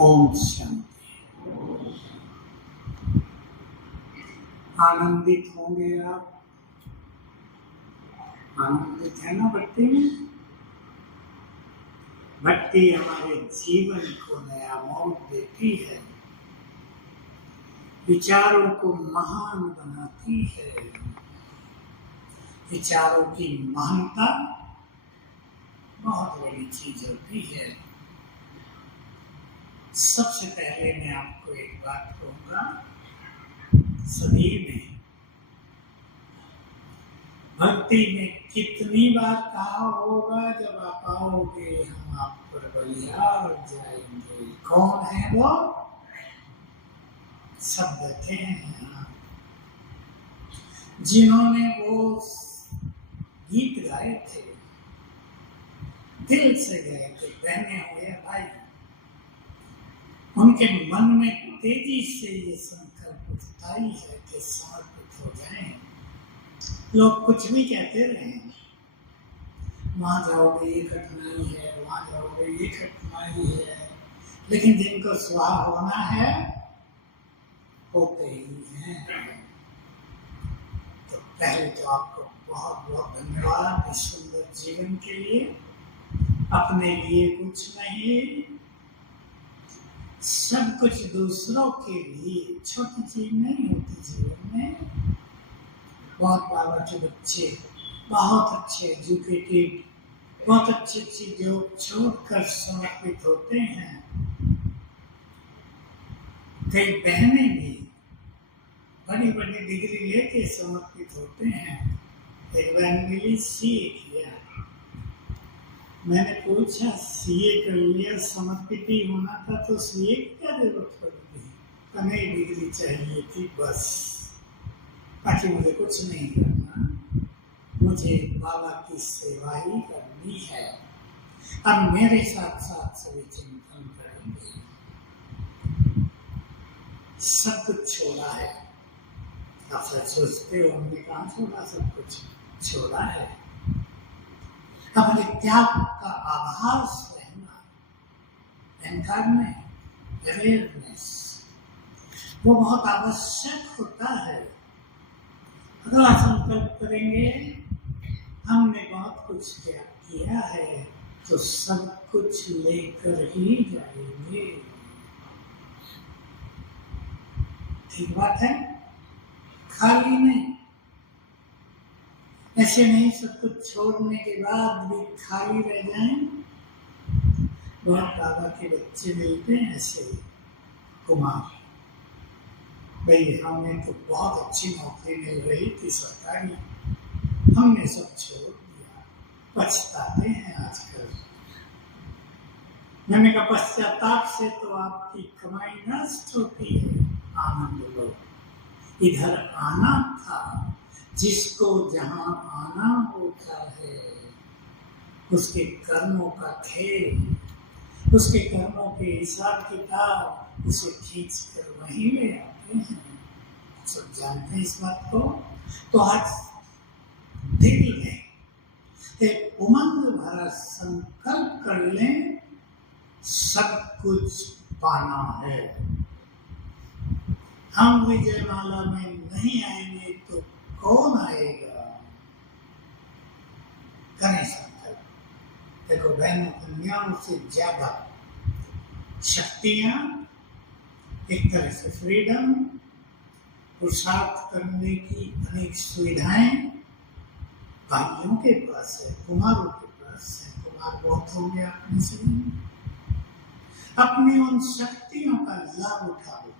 ओम शांति। आनंदित होंगे आप? आनंदित है ना भक्ति में? भक्ति हमारे जीवन को नया मोड़ देती है, विचारों को महान बनाती है। विचारों की महानता बहुत बड़ी चीज होती है। सबसे पहले मैं आपको एक बात कहूंगा, सभी में भक्ति में कितनी बार कहा होगा, जब आप आओगे हम आप पर बलिहार जाएंगे। कौन है वो? सब बैठे हैं यहाँ, जिन्होंने वो गीत गाए थे, दिल से गए थे, बहने हुए भाई। उनके मन में तेजी से ये संकल्प उठता ही है कि समर्पित हो जाएं। लोग कुछ भी कहते रहे, वहां जाओगे ये कठिनाई है, वहां जाओगे ये कठिनाई है, लेकिन जिनको स्वाहा होना है होते ही हैं। तो पहले तो आपको बहुत बहुत धन्यवाद इस सुंदर जीवन के लिए। अपने लिए कुछ नहीं, सब कुछ दूसरों के लिए। छोटी चीज नहीं होती जीवन में। बहुत बाबा के बच्चे बहुत अच्छे एजुकेटेड, बहुत अच्छी अच्छी जो छोड़कर समर्पित होते हैं। कई बहनें भी बड़ी बड़ी डिग्री लेके समर्पित होते हैं। एक बहन मिली, सीए किया। मैंने पूछा, सीए कर लिया, समर्पित ही होना था तो सीए की क्या जरूरत पड़ती? नहीं, डिग्री चाहिए थी बस, ताकि मुझे कुछ नहीं करना, मुझे बाबा की सेवा ही करनी है। अब मेरे साथ साथ सभी चिंतन करेंगे। सब कुछ छोड़ा है। आप सोचते हो हमने कहाँ छोड़ा? सब कुछ छोड़ा है। अपने त्याग का आभास रहना, अहंकार में अवेयरनेस, वो बहुत आवश्यक होता है। अगला संकल्प करेंगे, हमने बहुत कुछ त्याग किया है तो सब कुछ लेकर ही जाएंगे। ठीक बात है? खाली नहीं। ऐसे नहीं सब कुछ छोड़ने के बाद भी खाली रह जाएं। बहुत बाबा के बच्चे मिलते हैं ऐसे, कुमार भाई, हमें तो बहुत अच्छी नौकरी मिल रही थी सरकारी, हमने सब छोड़ दिया, पछताते हैं आजकल। मैंने कहा, पश्चाताप से तो आपकी कमाई नष्ट होती है। आनंद लो। इधर आना था, जिसको जहां आना होता है उसके कर्मों का खेल, उसके कर्मों के हिसाब किताब उसे खींच कर वहीं ले आते हैं। सब जानते हैं इस बात को। तो आज दिल में एक उमंग भरा संकल्प कर लें, सब कुछ पाना है। हम विजयमाला में नहीं आएंगे तो कौन आएगा? करें संकल्प। देखो बहनों, कन्याओं से ज्यादा शक्तियां, एक तरह से फ्रीडम, पुरुषार्थ करने की अनेक सुविधाएं भाइयों के पास है, कुमारों के पास है। कुमार बहुत हो गया अपने से। अपनी उन शक्तियों का लाभ उठाओ।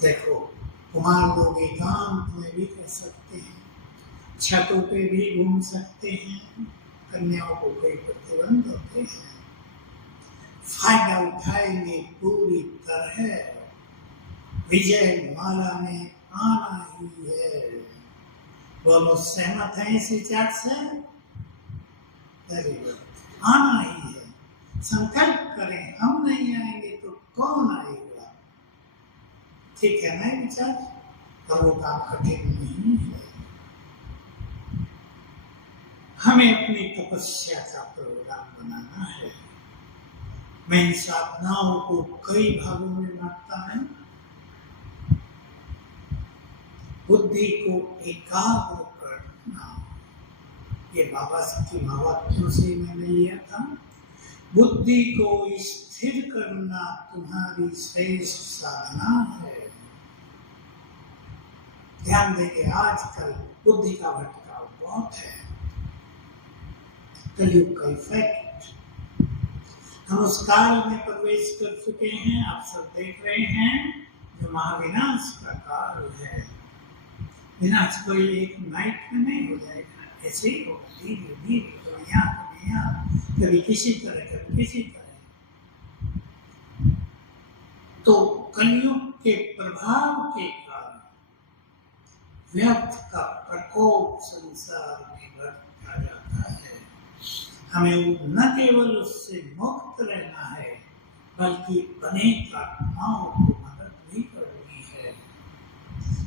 देखो, कुमार लोग एकांत में भी कर सकते हैं, छतों पे भी घूम सकते हैं, कन्याओं को कोई प्रतिबंध होते हैं। फायदा उठाएंगे पूरी तरह। विजय माला में आना ही है। बोलो, सहमत है इस विचार से? आना ही है। संकल्प करें, हम नहीं आएंगे तो कौन आएगा? ठीक है ना विचार? और वो काम कठिन नहीं है। हमें अपनी तपस्या का प्रोग्राम बनाना है। मैं इन साधनाओं को कई भागों में बांटता है। बुद्धि को एकाग्र करना, ये बाबा की महावाक्यों से मैंने लिया था। बुद्धि को स्थिर करना तुम्हारी श्रेष्ठ साधना है। ध्यान देंगे, आजकल बुद्धि का भटकाव बहुत है। कलयुग का इफेक्ट, हम उस काल में प्रवेश कर चुके हैं। आप सब देख रहे हैं जो महाविनाश का काल है। विनाश कोई एक नाइट में नहीं हो जाएगा, ऐसे ही होगा, धीरे धीरे, कभी किसी तरह, कभी किसी तरह। तो कलयुग के प्रभाव के कारण व्यर्थ का प्रकोप संसार में बढ़ता जाता है। हमें न केवल उससे मुक्त रहना है, बल्कि अनेक आत्माओं को मदद भी करनी है,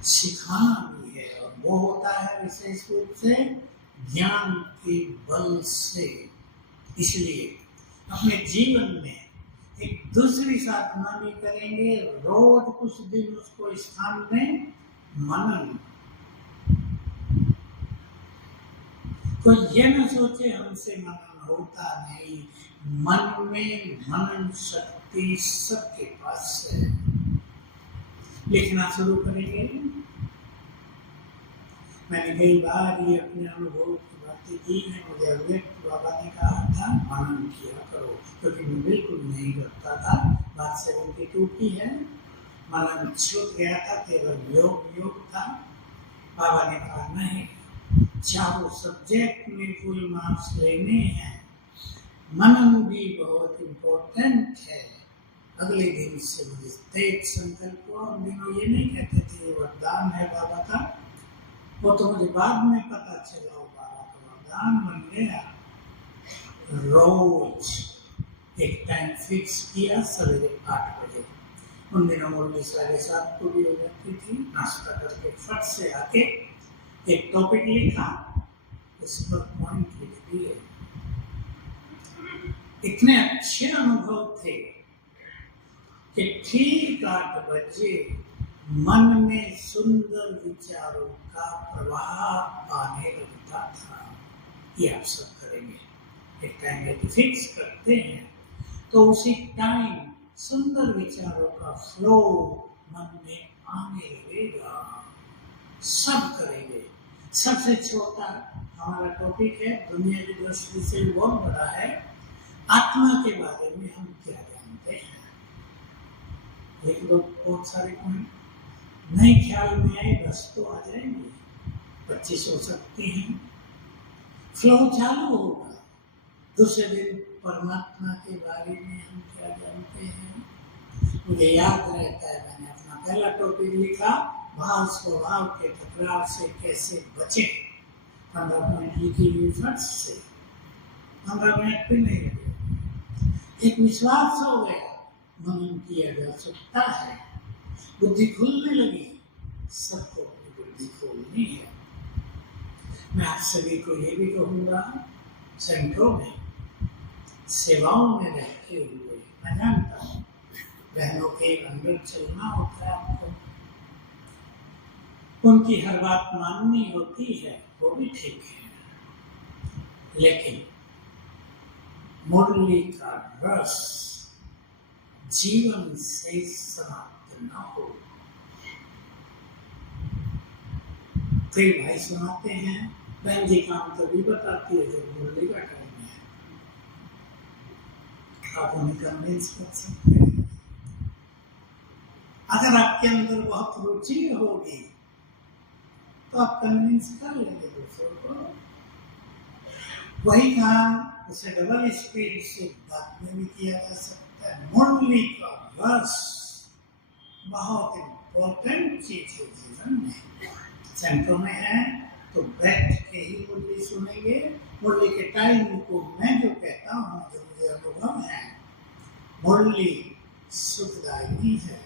सिखाना भी है। और वो होता है विशेष रूप से ज्ञान के बल से। इसलिए अपने जीवन में एक दूसरी साधना भी करेंगे, रोज कुछ दिन उसको स्थान में मनन। कोई ये न सोचे हमसे मनन होता नहीं, मन में मनन शक्ति सबके पास है। लिखना शुरू करेंगे। मैंने कई बार ये अपने अनुभव की बातें की हैं। मुझे अव्यक्त बाबा ने कहा था मनन किया करो, क्योंकि मैं बिल्कुल नहीं करता था। बात 72 की है। मनन छूट गया था, केवल योग था। बाबा ने कहा नहीं, चारों सब्जेक्ट में फुल मार्क्स लेने हैं, मनन भी बहुत इम्पोर्टेंट है। अगले दिन से मुझे तेज संकल्प हुआ। उन दिनों ये नहीं कहते थे ये वरदान है बाबा का, वो तो मुझे बाद में पता चला। बाबा का वरदान बन गया। रोज एक टाइम फिक्स किया, सवेरे 8 बजे। उन दिनों मुरली 7:30 को भी हो जाती थी। नाश्ता करके फट से आके एक टॉपिक लिखा, उस पर पॉइंट लिख दिए। इतने अच्छे अनुभव थे कि ठीक 8 बजे मन में सुंदर विचारों का प्रवाह आने लगता था। ये आप सब करेंगे। एक टाइम यदि फिक्स करते हैं तो उसी टाइम सुंदर विचारों का फ्लो मन में आने लगेगा। सब करेंगे। सबसे छोटा हमारा टॉपिक है, दुनिया की दृष्टि से बहुत बड़ा है, आत्मा के बारे में हम क्या जानते हैं। एक लोग बहुत सारे पॉइंट नहीं ख्याल में आए, बस तो आ जाएंगे। 25 हो सकती हैं, फ्लो चालू होगा। दूसरे दिन परमात्मा के बारे में हम क्या जानते हैं। मुझे याद रहता है, मैंने अपना पहला टॉपिक लिखा, भाव स्वभाव के टकराव से कैसे बचे। 15 मिनट लिखी हुई फट से 15 मिनट भी नहीं लगे। एक विश्वास हो गया, मनन किया जा सकता है, बुद्धि खुलने लगी। सबको अपनी बुद्धि खोलनी है। मैं आप सभी को ये भी कहूँगा, सेंटरों में सेवाओं में रहते हुए मैं जानता हूँ बहनों के अंदर चलना होता है, आपको उनकी हर बात माननी होती है, वो भी ठीक है। लेकिन मुरली का रस जीवन से समाप्त न हो। कई भाई सुनाते हैं, बहन जी काम तभी बताती है जब मुरली का टाइम है। आप उन्हें कन्विंस कर सकते हैं। अगर आपके अंदर बहुत रुचि होगी तो आप कन्विंस कर लेंगे दूसरों को। वही काम उसे डबल स्पीड से बात में भी किया जा सकता है। मुरली का रस बहुत इम्पोर्टेंट चीज है जीवन में। सेंटरों में है तो बैठ के ही मुरली सुनेंगे। मुरली के टाइम को मैं जो कहता हूँ, जो मुझे अनुभव है, मुरली सुखदायी है।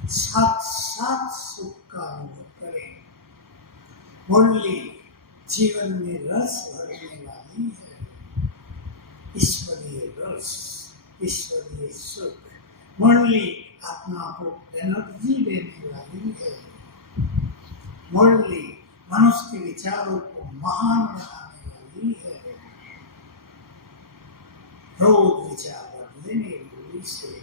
साथ साथ सुख का अनुभव करें। मुरली जीवन में रस भरने वाली है। ईश्वरीय रस, ईश्वरीय सुख। मुरली आत्मा को एनर्जी देने वाली है। मुरली मनुष्य के विचारों को महान बनाने वाली है। रोज विचार बदलेंगे मुरली से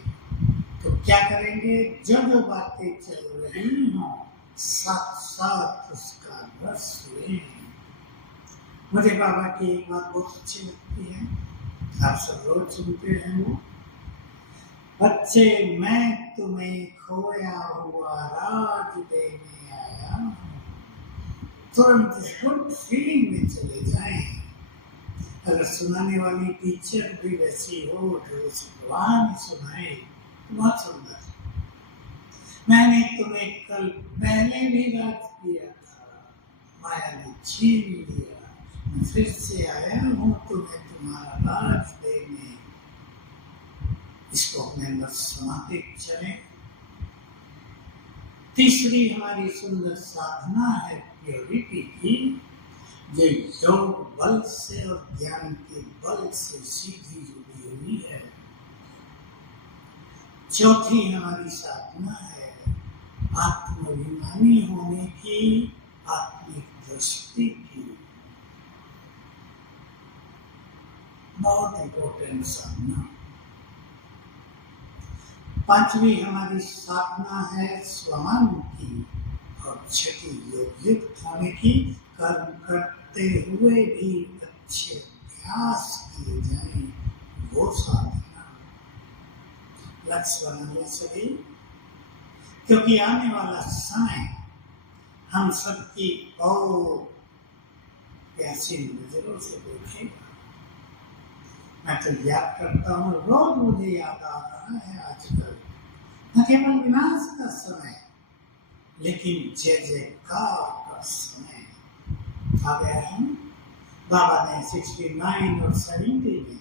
तो क्या करेंगे? जो जो बातें चल रही हों साथ साथ उसका रस लें। मुझे बाबा की एक बात बहुत अच्छी लगती है, आप सब रोज सुनते हैं वो, बच्चे मैं तुम्हें खोया हुआ राज देने आया हूँ। तुरंत गुड फीलिंग में चले जाएं। अगर सुनाने वाली टीचर भी वैसी हो जो भगवान सुनाए, बहुत सुंदर। मैंने तुम्हें कल पहले भी राज दिया था, माया ने छीन लिया, मैं फिर से आया हूँ तुम्हें तुम्हारा राज देने। इसको अपने अंदर समाते चले। तीसरी हमारी सुंदर साधना है प्योरिटी की, जो योग बल से और ज्ञान के बल से सीधी जुड़ी हुई है। चौथी हमारी साधना है आत्माभिमानी होने की, आत्मिक दृष्टि की। बहुत इंपॉर्टेंट साधना। पांचवी हमारी साधना है स्वान की, और छठी योगयुक्त होने की। कर्म करते हुए भी अच्छे अभ्यास किए जाएं, वो साधना। लक्ष्य बनाने सभी, क्योंकि आने वाला समय हम सबकी और प्यासी नजरों से देखेगा। मैं तो याद करता हूँ, रोज मुझे याद आ रहा है आजकल, न केवल विनाश का समय लेकिन जय जयकार का समय आ गया है। बाबा ने 69 और 70 में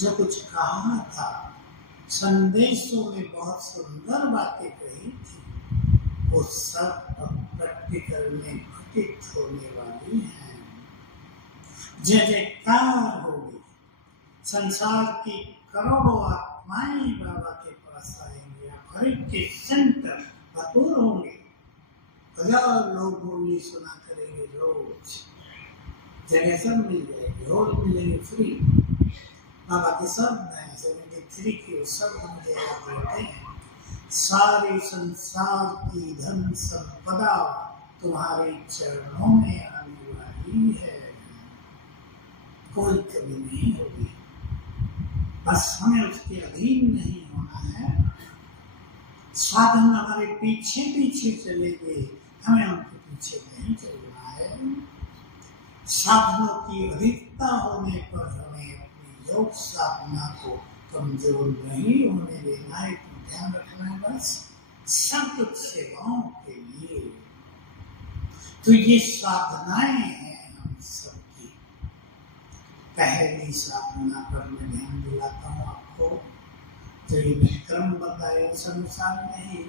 जो कुछ कहा था, संदेशों में बहुत सुंदर बातें कही थी, वो सब अब प्रैक्टिकल में घटित होने वाली हैं। जय जयकार होगी। संसार की करोड़ों आत्माएं बाबा के पास आएंगे। हर एक के सेंटर भरपूर होंगे। 1000 लोग मुरली सुना करेंगे रोज। जगह सब मिल जाएगी, हॉल मिलेंगे फ्री। बाबा के शब्द हैं 73 के शब्द मुझे याद रहते हैं। सारे संसार की धन संपदा तुम्हारे चरणों में आने वाली है, कोई कमी नहीं होगी। बस हमें उसके अधीन नहीं होना है। साधन हमारे पीछे पीछे चलेंगे, हमें उनके पीछे नहीं चलना है। साधनों की अधिकता होने पर हमें अपनी योग साधना को कमजोर नहीं होने देना है, तो ध्यान रखना है। बस सब कुछ सेवाओं के लिए। तो ये साधनाएं हैं हम सबकी। पहली साधना पर मैं ध्यान दिलाता हूँ आपको, तो ये क्रम बताए उस अनुसार नहीं,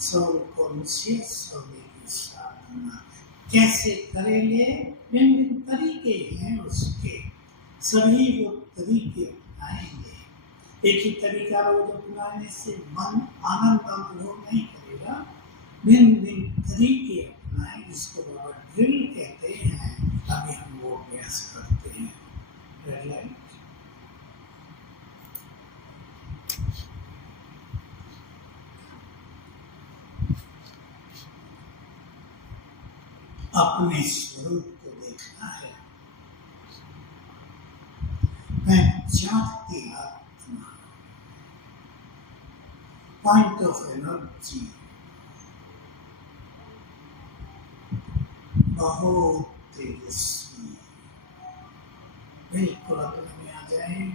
सोल कॉन्शियस होने की साधना कैसे करेंगे? विभिन्न तरीके हैं उसके, सभी वो तरीके अपनाएंगे। एक ही तरीका रोज अपनाने से मन आनंद अनुभव नहीं करेगा। भिन्न भिन्न तरीके अपनाएं, जिसको बाबा ड्रिल कहते हैं। अभी हम वो अभ्यास करते हैं। अपने स्वरूप को देखना है। मैं जागती आत्मा, पॉइंट ऑफ एनर्जी, बहुत तेजस्वी। बिल्कुल अपने में आ जाए।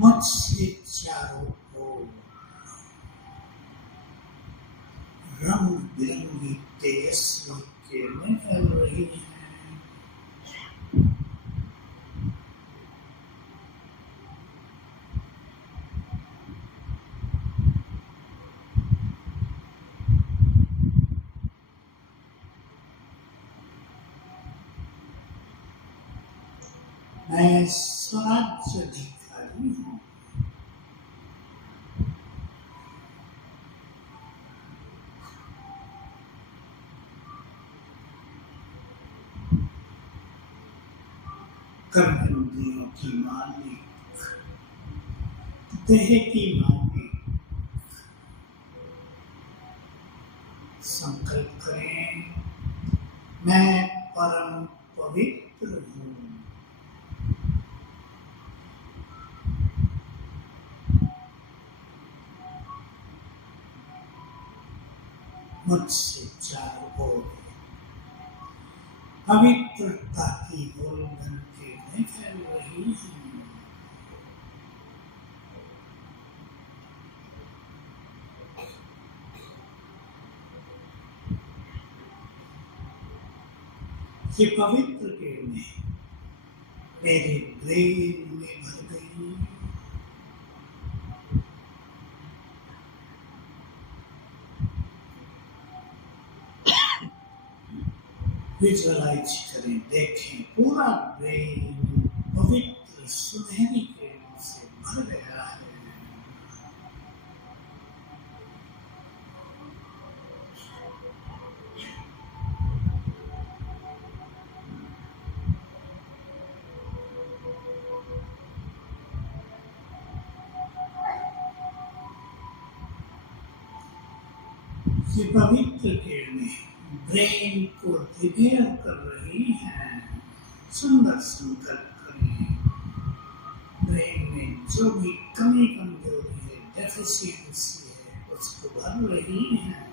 मुझसे चारों ओर रंग बिरंगी तेजस्वी किरणें फैल रही हैं। मैं स्वराज्य अधिकारी हूँ। कर्मेंद्रियों की मालिक, देह की मालिक। संकल्प करें, मैं परम पवित्र हूँ। मुझसे चारों ओर पवित्रता की गोल्डन किरणें फैल रही हैं। ये पवित्र किरणें मेरे ब्रेन में भर गई। विजुअलाइज करें, देखें, पूरा ब्रेन पवित्र सुनहरी किरणों से भर गया है। ये पवित्र किरणें ब्रेन को रिपेयर कर रही हैं। सुंदर संकल्प करें, ब्रेन में जो भी कमी कमजोरी है, डेफिशिएंसी है, उसको भर रही हैं।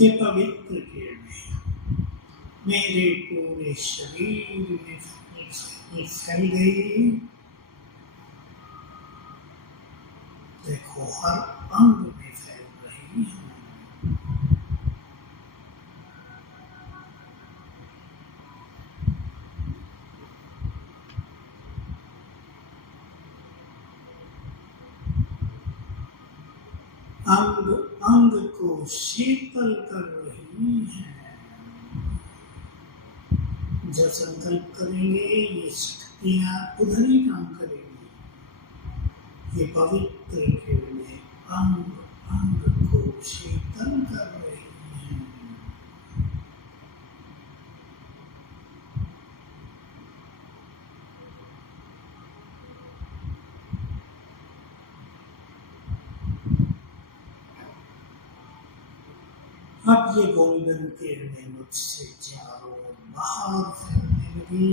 ये पवित्र किरणें मेरे पूरे शरीर में फैल गई। देखो, हर अंग में फैल रही है। अंग अंग को शीतल कर रही है। जो संकल्प करेंगे, ये शक्तियां उधर ही काम करेंगी। ये पवित्र किरणें अंग अंग को शीतल कर रही हैं। अब ये गोल्डन किरणें मुझसे चारों बाहर फैलने लगी।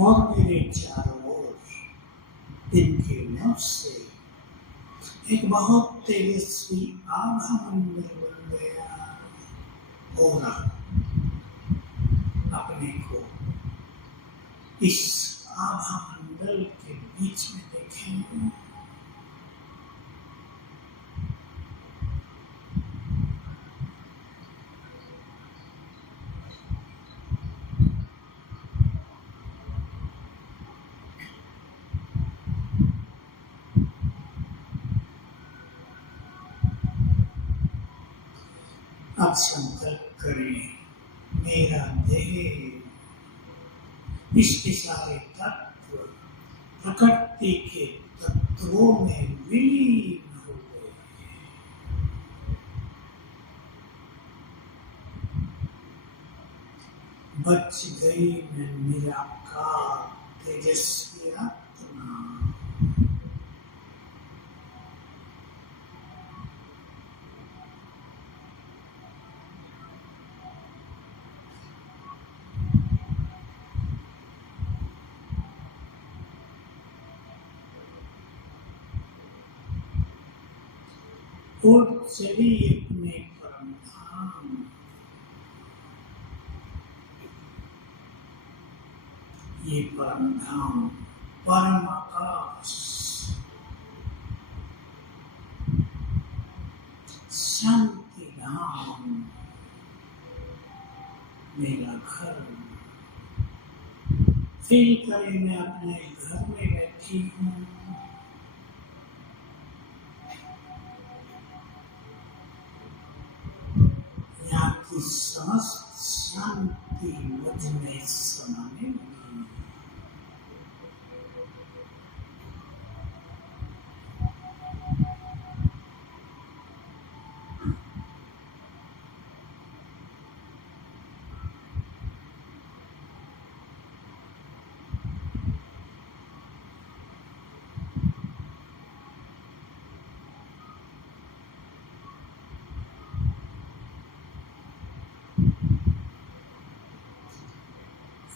और मेरे चारों ओर इनके नव से एक बहुत तेजस्वी आभा मंडल बन गया। होना अपने को इस आभा मंडल के बीच में देखें। अब संकल्प करें, मेरा देह, इसके सारे तत्व प्रकृति के तत्वों में विलीन हो गए। बच गई मैं निराकार तेजस्वी आत्मा। उड़ चली अपने परम धाम। ये परम धाम परम आकाश शांति धाम मेरा घर। फील करें मैं अपने घर में बैठी हूँ। यहाँ की समस्त शांति मुझ में समाने लगी।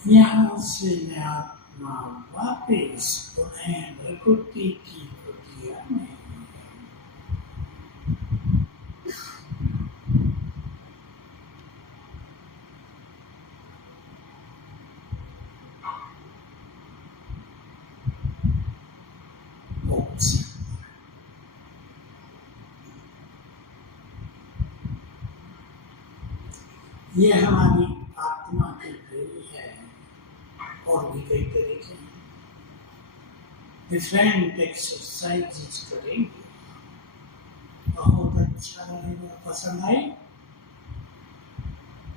यहाँ से मैं आत्मा वापिस पुनः प्रकृति की कुटिया में पहुंच। ये हमारी आत्मा की गई है। और भी कई तरीके हैं, डिफरेंट एक्सरसाइजेज करेंगे, बहुत अच्छा रहेगा। पसंद आई?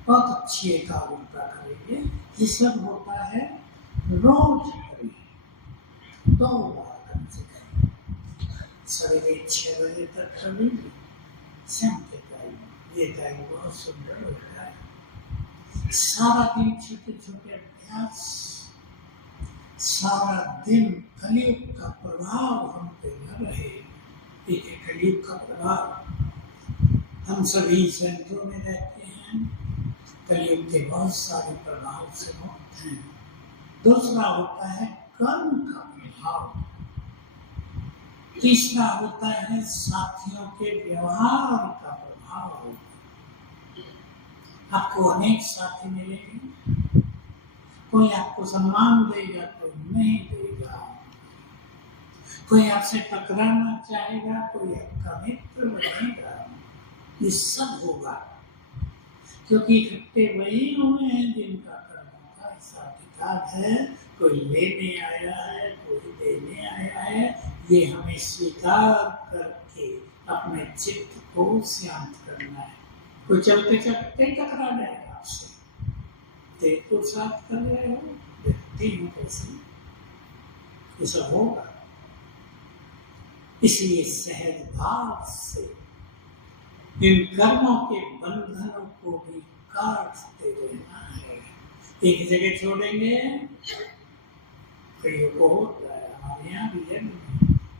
बहुत अच्छी एकाग्रता करेंगे। ये सब होता है रोज करें, 2 बार कम से कम, 6:30 बजे तक करेंगे शाम के टाइम। ये टाइम बहुत सुंदर होता है। सारा दिन छोटे छोटे अभ्यास, सारा दिन कलयुग का प्रभाव हम पे न रहे। एक कलयुग का प्रभाव, हम सभी सेंटरों में रहते हैं, कलयुग के बहुत सारे प्रभाव से मुक्त हैं। दूसरा होता है कर्म का प्रभाव। तीसरा होता है साथियों के व्यवहार का प्रभाव। आपको अनेक साथी मिलेंगे, कोई आपको सम्मान देगा, कोई नहीं देगा, कोई आपसे टकराना चाहेगा, कोई आपका मित्र बनेगा। ये सब होगा क्योंकि इकट्ठे वही हुए हैं जिनका कर्मों का हिसाब किताब है। कोई लेने आया है, कोई देने आया है। ये हमें स्वीकार करके अपने चित्त को शांत करना है। कोई चलते चलते टकरा जाएगा आपसे, तेज को साथ कर रहे हो, देखती हूँ कैसे ये सब होगा। इसलिए सहज भाव से इन कर्मों के बंधनों को भी काटते रहना है। एक जगह छोड़ेंगे, कईयों को होता है, हमारे यहाँ भी है,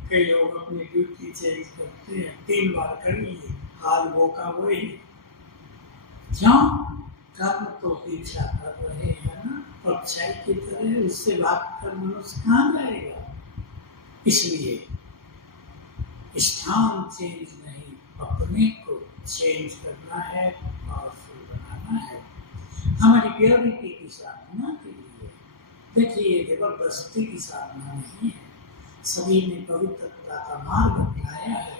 कई लोग अपनी ड्यूटी चेंज करते हैं, 3 बार कर लिए, हाल वो का वही। क्यों? कर्म तो पीछा कर रहे हैं ना, परछाई की तरह, उससे भाग कर मनुष्य कहाँ जाएगा। इसलिए स्थान चेंज नहीं, अपने को चेंज करना है, पावरफुल बनाना है। हमारी प्योरिटी की साधना के लिए देखिए, जबरदस्ती की साधना नहीं है, सभी ने पवित्रता का मार्ग अपनाया है।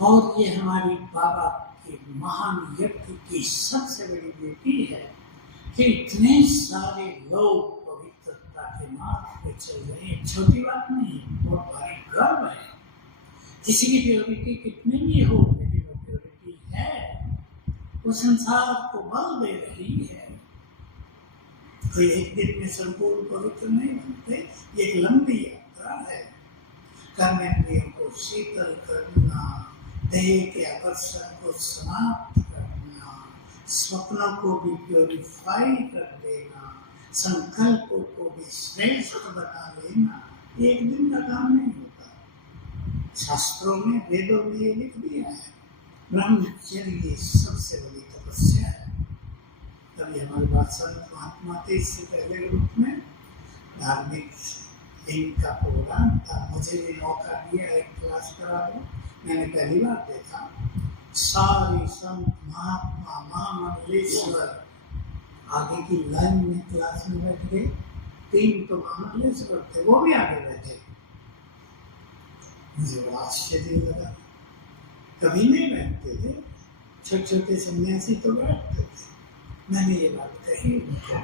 और ये हमारी बाबा के महान यज्ञ की सबसे बड़ी ब्यूटी है कि इतने सारे लोग पवित्रता के मार्ग पे चल रहे हैं। छोटी बात नहीं, बहुत भारी गर्व है। किसी की प्योरिटी कितने भी हो, लेकिन वो प्योरिटी है, वो संसार को बल दे रही है। तो एक दिन में संपूर्ण पवित्र नहीं बनते, ये एक लंबी यात्रा है। कर्मेंद्रियों को शीतल करना, देह के आकर्षण को समाप्त करना, स्वप्नों को भी प्योरीफाई कर देना, संकल्पों को भी श्रेष्ठ बना लेना, एक दिन का काम नहीं होता। शास्त्रों में, वेदों में ये लिख दिया है, ब्रह्मचर्य सबसे बड़ी तपस्या है। तभी हमारे पास संत महात्मा थे इससे पहले रूप में, धार्मिक इनका प्रोग्राम था। मुझे भी मौका दिया एक क्लास करा दो। मैंने पहली बार देखा सारी संत महात्मा महामंडलेश्वर आगे की लाइन में क्लास में बैठ गए। 3 तो महामंडलेश्वर थे, वो भी आगे बैठे। मुझे बड़ा आश्चर्य लगा, कभी नहीं बैठते थे, छोटे छोटे सन्यासी तो बैठते थे। मैंने ये बात कही उनको।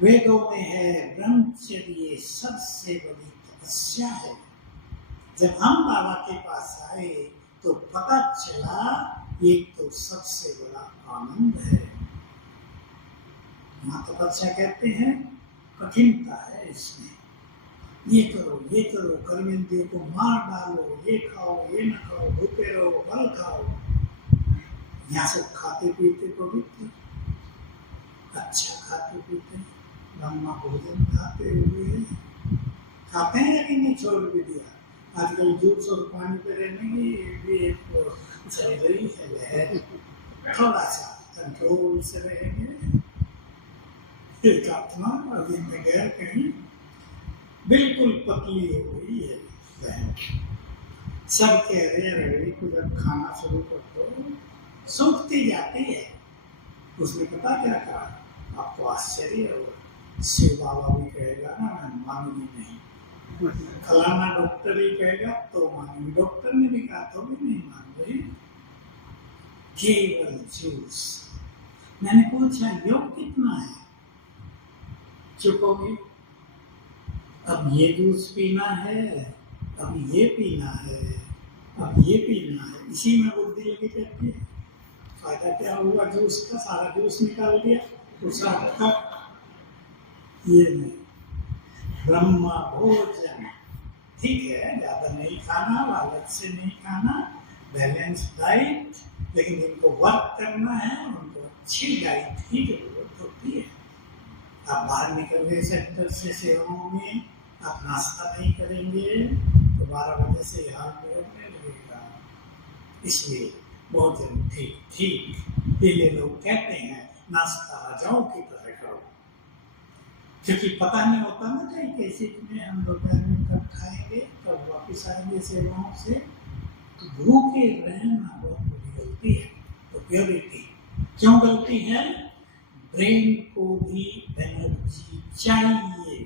वेदों में है ब्रह्मचर्य सबसे बड़ी तपस्या है। जब हम बाबा के पास आए तो पता चला ये तो सबसे बड़ा आनंद है। यहाँ तपस्या कहते हैं, कठिनता है इसमें। ये करो, कर्मेंद्रियों को मार डालो, ये खाओ, ये न खाओ, भूखे रहो, फल खाओ। यहाँ से खाते पीते पवित्र, अच्छा खाते पीते, ब्रह्मा भोजन खाते हुए खाते हैं, लेकिन नहीं छोड़ भी दिया। आजकल जूस और पानी पे रहने की भी एक सही है, थोड़ा सा कंट्रोल से रहेंगे। एक आत्मा अभी मैं गया कहीं, बिल्कुल पतली हो गई है बहन। सब कह रहे हैं को जब खाना शुरू कर दो सूखती जाती है। उसने पता क्या कहा, आपको आश्चर्य होगा, शिव बाबा भी कहेगा ना, मैं मानूंगी नहीं। फलाना डॉक्टर ही कहेगा तो मानूंगी। डॉक्टर ने भी कहा तो भी नहीं मान रही, केवल जूस। मैंने पूछा योग कितना है, चुप हो गई। अब ये जूस पीना है, अब ये पीना है, अब ये पीना है, इसी में बुद्धि लगी रहती है। फायदा क्या हुआ जूस का, सारा जूस निकाल दिया दूसरा कप। ये नहीं, ब्रह्मा भोजन ठीक है, ज्यादा नहीं खाना, लालच से नहीं खाना, बैलेंस डाइट, लेकिन इनको वर्क करना है, उनको अच्छी डाइट की जरूरत होती है। आप बाहर निकल गए सेक्टर से सेवाओं में, आप नाश्ता नहीं करेंगे तो 12 बजे से हाल बिगड़ने लगेगा। इसलिए भोजन ठीक पहले लोग कहते हैं नाश्ता राजाओं की तरह करो, क्योंकि पता नहीं होता ना कहीं कैसे में हम दोपहर में कब खाएंगे, कब वापस आएंगे सेवाओं से। तो भूखे रहना बहुत बड़ी गलती है। तो प्योरिटी क्यों गलती है? ब्रेन को भी एनर्जी चाहिए,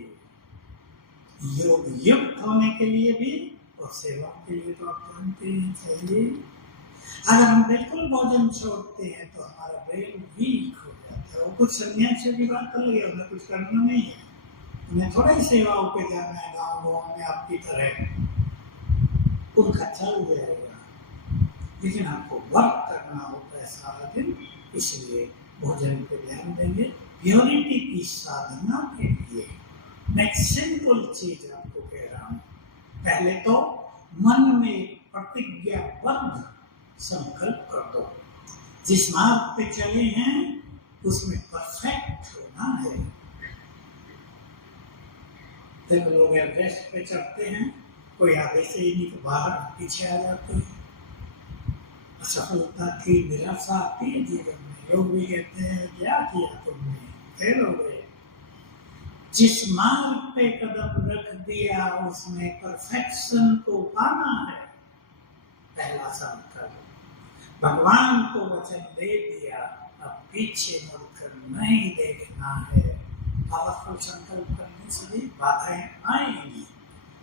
योग युक्त होने के लिए भी और सेवा के लिए तो आप जानते हैं चाहिए। अगर हम बिल्कुल भोजन छोड़ते हैं तो हमारा ब्रेन वीक हो जाता है। वो कुछ सन्यासियों की बात कर रही है, उन्हें कुछ करना नहीं है, उन्हें थोड़ा ही सेवाओं पे जाना है गाँव में आपकी तरह, उनका चल जाएगा। लेकिन आपको वर्क करना होता है सारा दिन, इसलिए भोजन पे ध्यान देंगे। प्योरिटी की साधना के लिए मैं एक सिंपल चीज आपको कह रहा हूँ। पहले तो मन में प्रतिज्ञाबद्ध संकल्प कर दो, जिस मार्ग पे चले हैं उसमें परफेक्ट होना है। जब लोग एवरेस्ट पे चढ़ते हैं, कोई आगे से ही नहीं तो बाहर पीछे आ जाते हैं। असफलता की निराशा आती है जीवन में, लोग भी कहते हैं क्या किया तुमने, फेल हो गए। जिस मार्ग पे कदम रख दिया उसमें परफेक्शन को पाना है, पहला संकल्प। भगवान को वचन दे दिया, अब पीछे मुड़कर नहीं देखना है। पावरफुल संकल्प करने से भी बाधाएं आएंगी,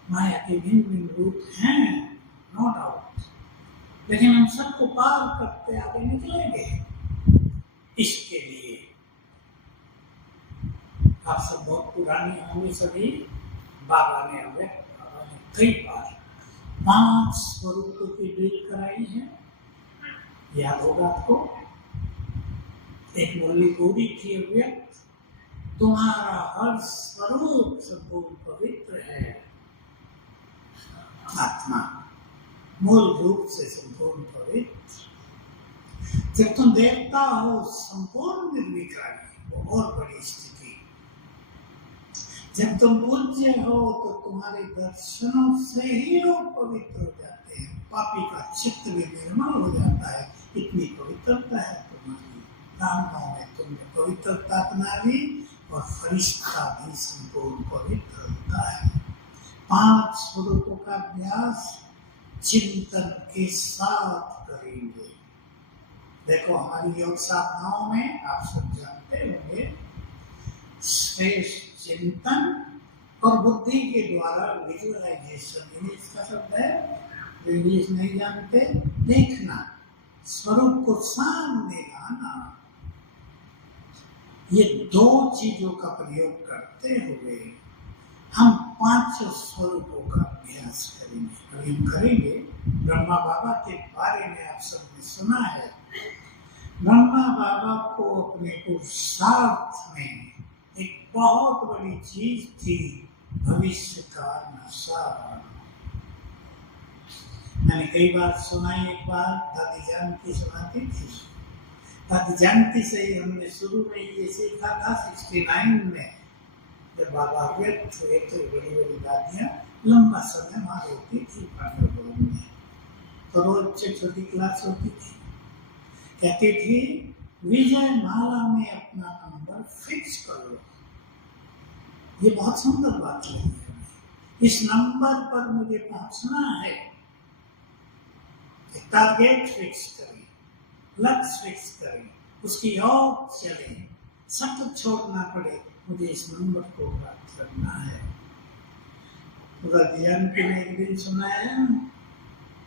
माया के भिन्न भिन्न रूप हैं, नो डाउट, लेकिन हम सबको पार करते आगे निकलेंगे। इसके लिए आप सब बहुत पुरानी होंगे सभी, बाबा ने कई बार 5 स्वरूपों की डील कराई है, याद होगा आपको। एक मुरली गोरी थी अव्यक्त, तुम्हारा हर स्वरूप संपूर्ण पवित्र है। आत्मा मूल रूप से संपूर्ण पवित्र। जब तुम देवता हो संपूर्ण निर्विकारी, वो और बड़ी स्थिति। जब तुम पूज्य हो तो तुम्हारे दर्शनों से ही लोग पवित्र हो जाते हैं, पापी का चित्त भी निर्मल हो जाता है। इतनी पवित्रता है तुम्हारी, रामनाम में तुमने पवित्रता अपना ली और फरिश्ता भी संपूर्ण पवित्र 5 स्वरूपों का अभ्यास चिंतन के साथ करेंगे। देखो हमारी योग साधनाओं में आप सब जानते होंगे, श्रेष्ठ चिंतन और बुद्धि के द्वारा विजुअलाइजेशन, इंग्लिश का शब्द है, जो इंग्लिश नहीं जानते, देखना, स्वरूप को सामने लाना। ये 2 चीजों का प्रयोग करते हुए हम 5 स्वरूपों का अभ्यास करेंगे। और हम करेंगे, ब्रह्मा बाबा के बारे में आप सबने सुना है। ब्रह्मा बाबा को अपने पुरुषार्थ में एक बहुत बड़ी चीज थी, भविष्य का नशा। मैंने कई बार सुनाई, एक बार दादी जानकी सुनाती थी। दादी जानकी से ही हमने शुरू में ये सीखा था। 69 में जब बाबा व्यक्त हुए थे, बड़ी बड़ी दादियाँ लंबा समय वहाँ रहती थी पांडव में, तो रोज छोटी क्लास होती थी। कहती थी विजय माला में अपना नंबर फिक्स कर लो। ये बहुत सुंदर बात लगी हमें। इस नंबर पर मुझे पहुंचना है। टारगेट फिक्स करें, लक्ष्य फिक्स करें, उसकी ओर चले, सब कुछ छोड़ना पड़े, मुझे इस नंबर को प्राप्त करना है। जानकी ने एक दिन सुनाया,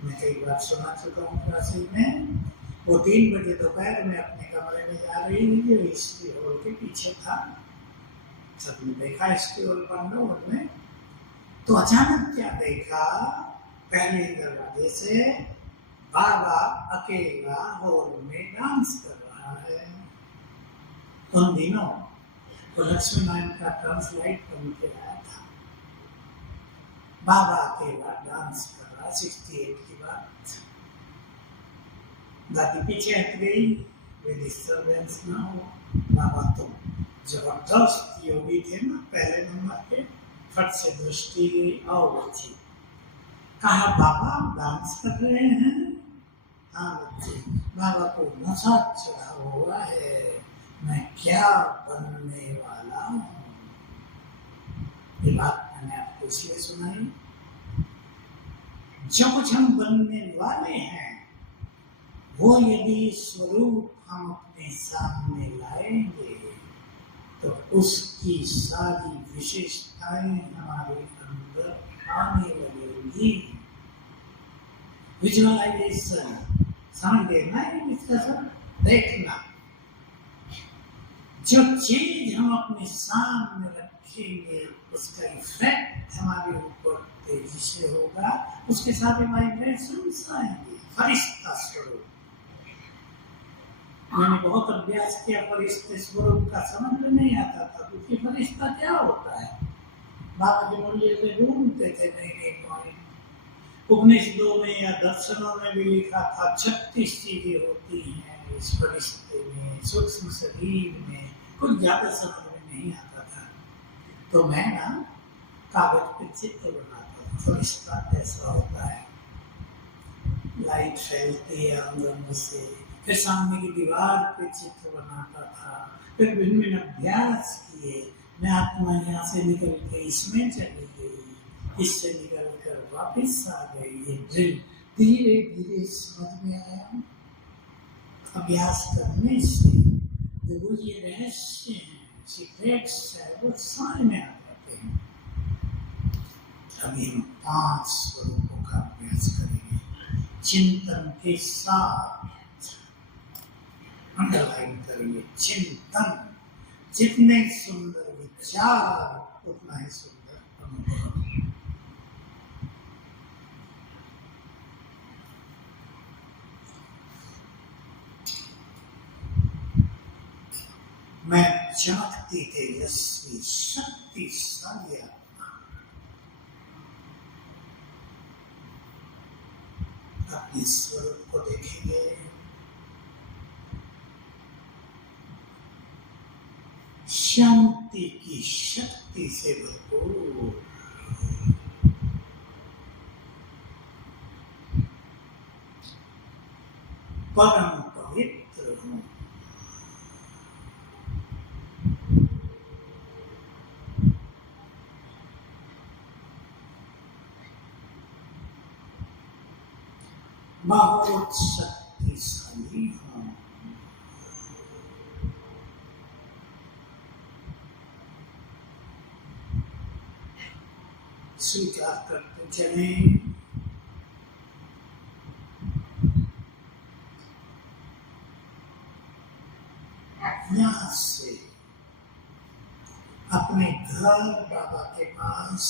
मैं कई बार सुना चुका हूँ काशी में। वो 3 बजे दोपहर में अपने कमरे में जा रही थी, जो हिस्ट्री हॉल के पीछे था। सबने देखा हिस्ट्री हॉल पांडव में। तो अचानक क्या देखा, पहले दरवाजे से बाबा अकेला हॉल में डांस कर रहा है। उन दिनों तो लक्ष्मी नारायण का ट्रांसलाइट बन के आया था। बाबा अकेला डांस कर रहा, 68 की बात। दादी पीछे हट गई, वे डिस्टर्बेंस ना हो। बाबा तो जबरदस्त योगी थे ना, पहले नंबर के। फट से दृष्टि गई, आओ बच्ची। कहा बाबा डांस कर रहे हैं? हाँ बच्चे, बाबा को नशा चढ़ा हुआ है, मैं क्या बनने वाला हूँ। ये बात मैंने आपको इसलिए सुनाई, जो कुछ हम बनने वाले हैं वो यदि स्वरूप हम अपने सामने लाएंगे तो उसकी सारी विशेषताएं हमारे अंदर आने लगेंगी। विजुअलाइजेशन, समझ देना है इसका सब, देखना। जो चीज हम अपने सामने रखेंगे उसका इफेक्ट हमारे ऊपर तेजी से होगा, उसके साथ वाइब्रेशंस आएंगे। फरिश्ता स्वरूप, मैंने बहुत अभ्यास किया, फरिश्ते स्वरूप का समझ में नहीं आता था, क्योंकि फरिश्ता क्या होता है। बाबा के मूल्य से ढूंढते थे नए पॉइंट। उपनिषदों में या दर्शनों में भी लिखा था 36 चीजें होती हैं इस फरिश्ते में, सूक्ष्म शरीर में। कुछ ज्यादा समझ में नहीं आता था, तो मैं ना कागज पे चित्र बनाता था, फरिश्ता कैसा होता है। लाइट फैलती है अंदर से, फिर सामने की दीवार पे चित्र बनाता था। फिर भिन्न अभ्यास किए, मैं आत्मा यहाँ से निकल के इसमें चली गई, इससे निकल कर वापिस आ गई। ये ड्रिल धीरे धीरे समझ में आया। अभ्यास करने से जो ये रहस्य हैं, सीक्रेट्स है, वो समझ में आ जाते हैं। अभी हम 5 स्वरूपों का अभ्यास करेंगे चिंतन के साथ। अंडरलाइन करेंगे चिंतन। जितने सुंदर विचार उतना ही सुंदर अनुभव। मैं चमकती तेजस्वी शक्तिशाली आत्मा, अपने स्वरूप को देखेंगे। शांति की शक्ति से भरपूर, परम पवित्र हूँ। बहुत शक्तिशाली हूँ। स्वीकार करते चले। यहाँ से अपने घर बाबा के पास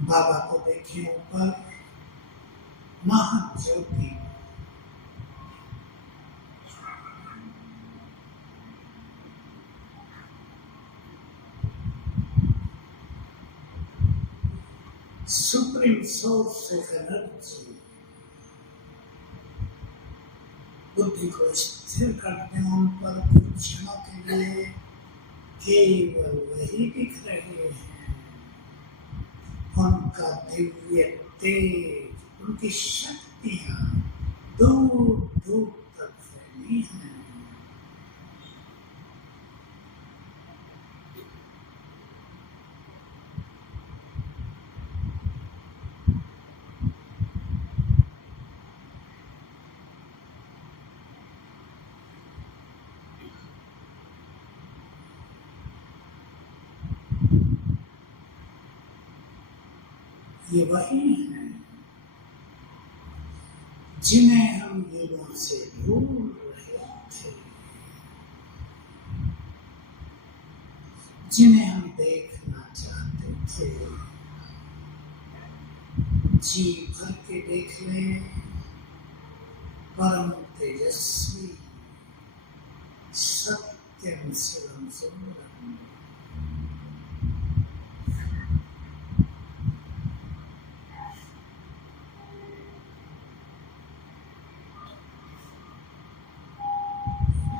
बाबा को देखें ऊपर महाज्योति सुप्रीम सोर्स ऑफ एनर्जी बुद्धि को स्थिर करते उन पर कुछ क्षणों के लिए केवल वही दिख रहे हैं। उनका दिव्य तेज, उनकी शक्तियां दूर दूर तक फैली हैं। ये वही हैं जिन्हें हम युगों से भूल रहे थे, जिन्हें हम देखना चाहते थे। जी भर के देख ले परम तेजस्वी सत्यम शिवम सुंदरम।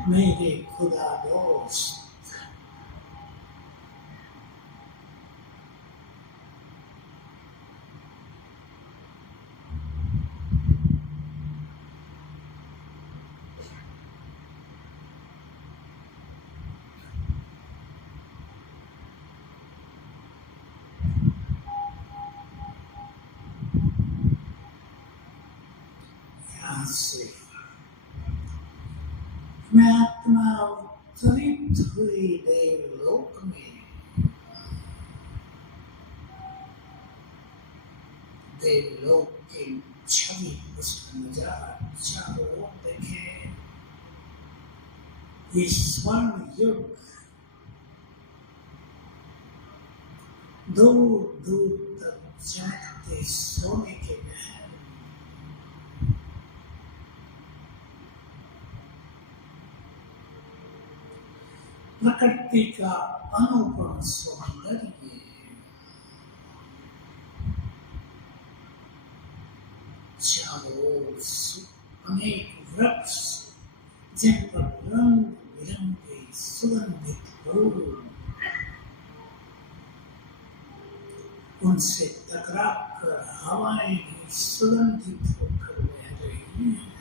मेरे खुदा दोस्त, यहाँ से मैं आत्मा अवतरित हुई देवलोक में, देवलोक की छवि उसका नजारा चारों ओर देखे। ये स्वर्ण युग दूर दूर तक चमकते सोने के महल, प्रकृति का अनुपम सौंदर्य, चारों ओर अनेक वृक्ष जिन पर रंग बिरंगे सुगंधित फूल, उनसे टकराकर हवाएं भी सुगंधित होकर बह रही हैं।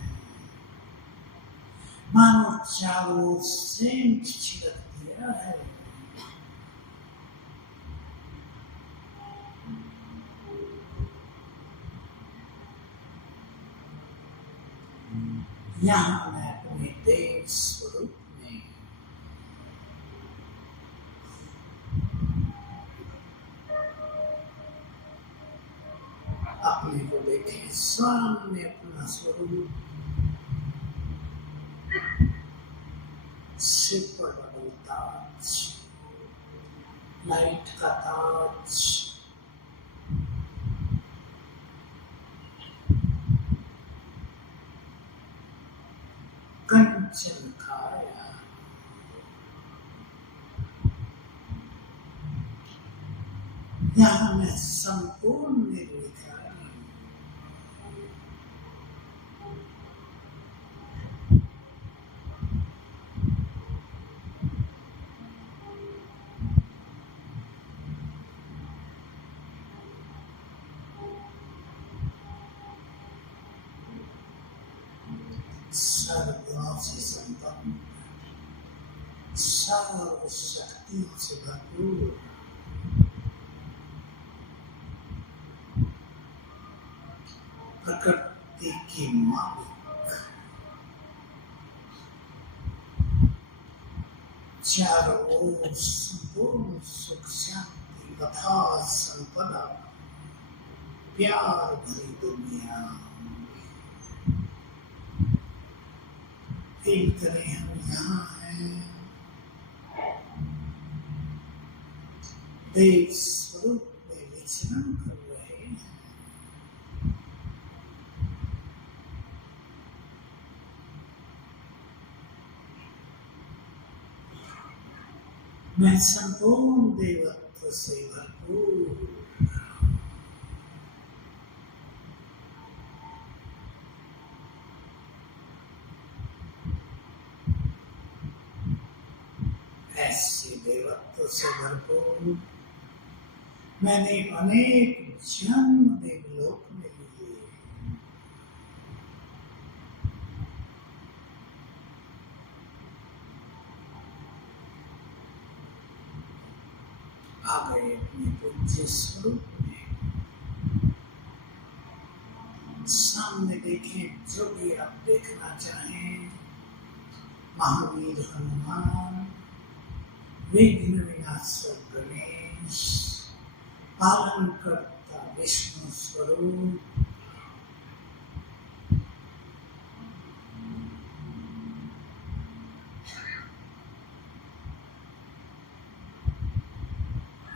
मानो चारों ओर सेंट छिड़क दिया है। यहाँ मैं अपने देव स्वरूप में अपने को देखें, सामने अपना स्वरूप, सिर पर बदल ताज, लाइट का ताज, कंचन काया, यहाँ मैं संपूर्ण निर्विकारी, सर्वगुणों से संपन्न, सर्व शक्तियों से भरपूर, प्रकृति की मालिक, चारों ओर संपूर्ण सुख शांति तथा संपदा, प्यार भरी दुनिया। फील करें हम यहाँ हैं, देव स्वरूप में विचरण कर रहे हैं। मैं संपूर्ण देवत्व से भरपूर, ऐसे देवत्व से भरपूर मैंने अनेक जन्म देवलोक में लिए। आ गए अपने पूज्य स्वरूप में। सामने देखें जो भी आप देखना चाहें, महावीर हनुमान, विघ्न विनाशक गणेश, पालन करता विष्णु स्वरूप,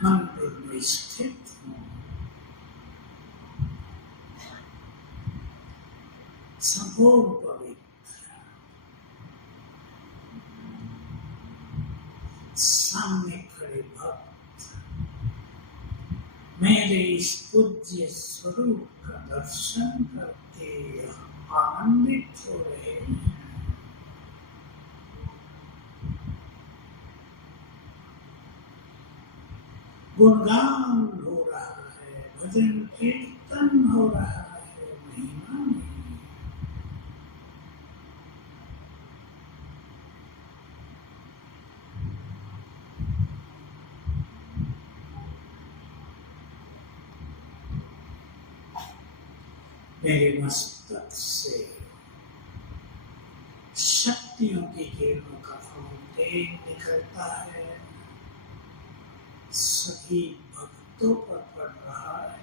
मंदिर में स्थित हूँ। संपूर्ण पवित्र, सामने खड़े भक्त मेरे इस पूज्य स्वरूप का दर्शन करके आनंदित हो रहे हैं। गुणगान हो रहा है, भजन कीर्तन हो रहा है, महिमा में मेरे मस्तक से शक्तियों की किरणों का फाउंटेन निकलता है, सभी भक्तों पर पड़ रहा है।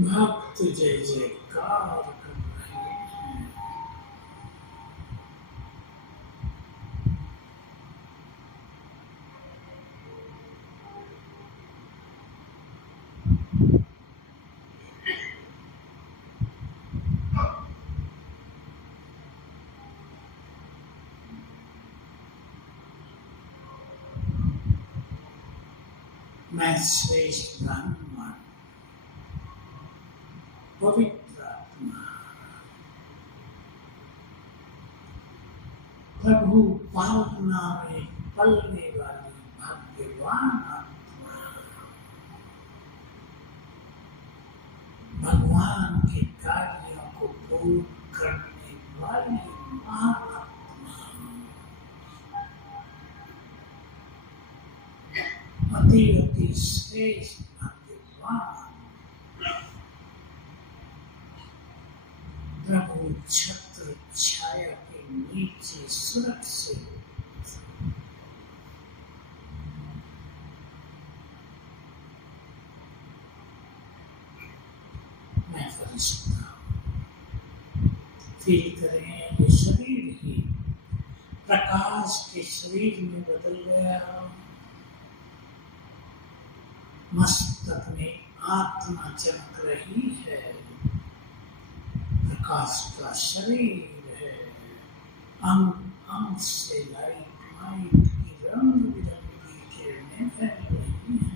भक्त जय जयकार कर रहे हैं। मैं श्रेष्ठ ब्राह्मण, पवित्र आत्मा, प्रभु पावना में पलने वाली भाग्यवान आत्मा, भगवान के कार्यों को पूर्ण करने वाली महाआत्मा, अति अति श्रेष्ठ भाग्यवान प्रभु छत्र छाया के नीचे सुरक्षित, मैं फरिश्ता हूँ। फील करें ये शरीर ही प्रकाश के शरीर में बदल गया। मस्तक में आत्मा चमक रही है, प्रकाश का शरीर है, अंग अंग से लाइट की रंग बिरंगी किरणें फैल रही हैं।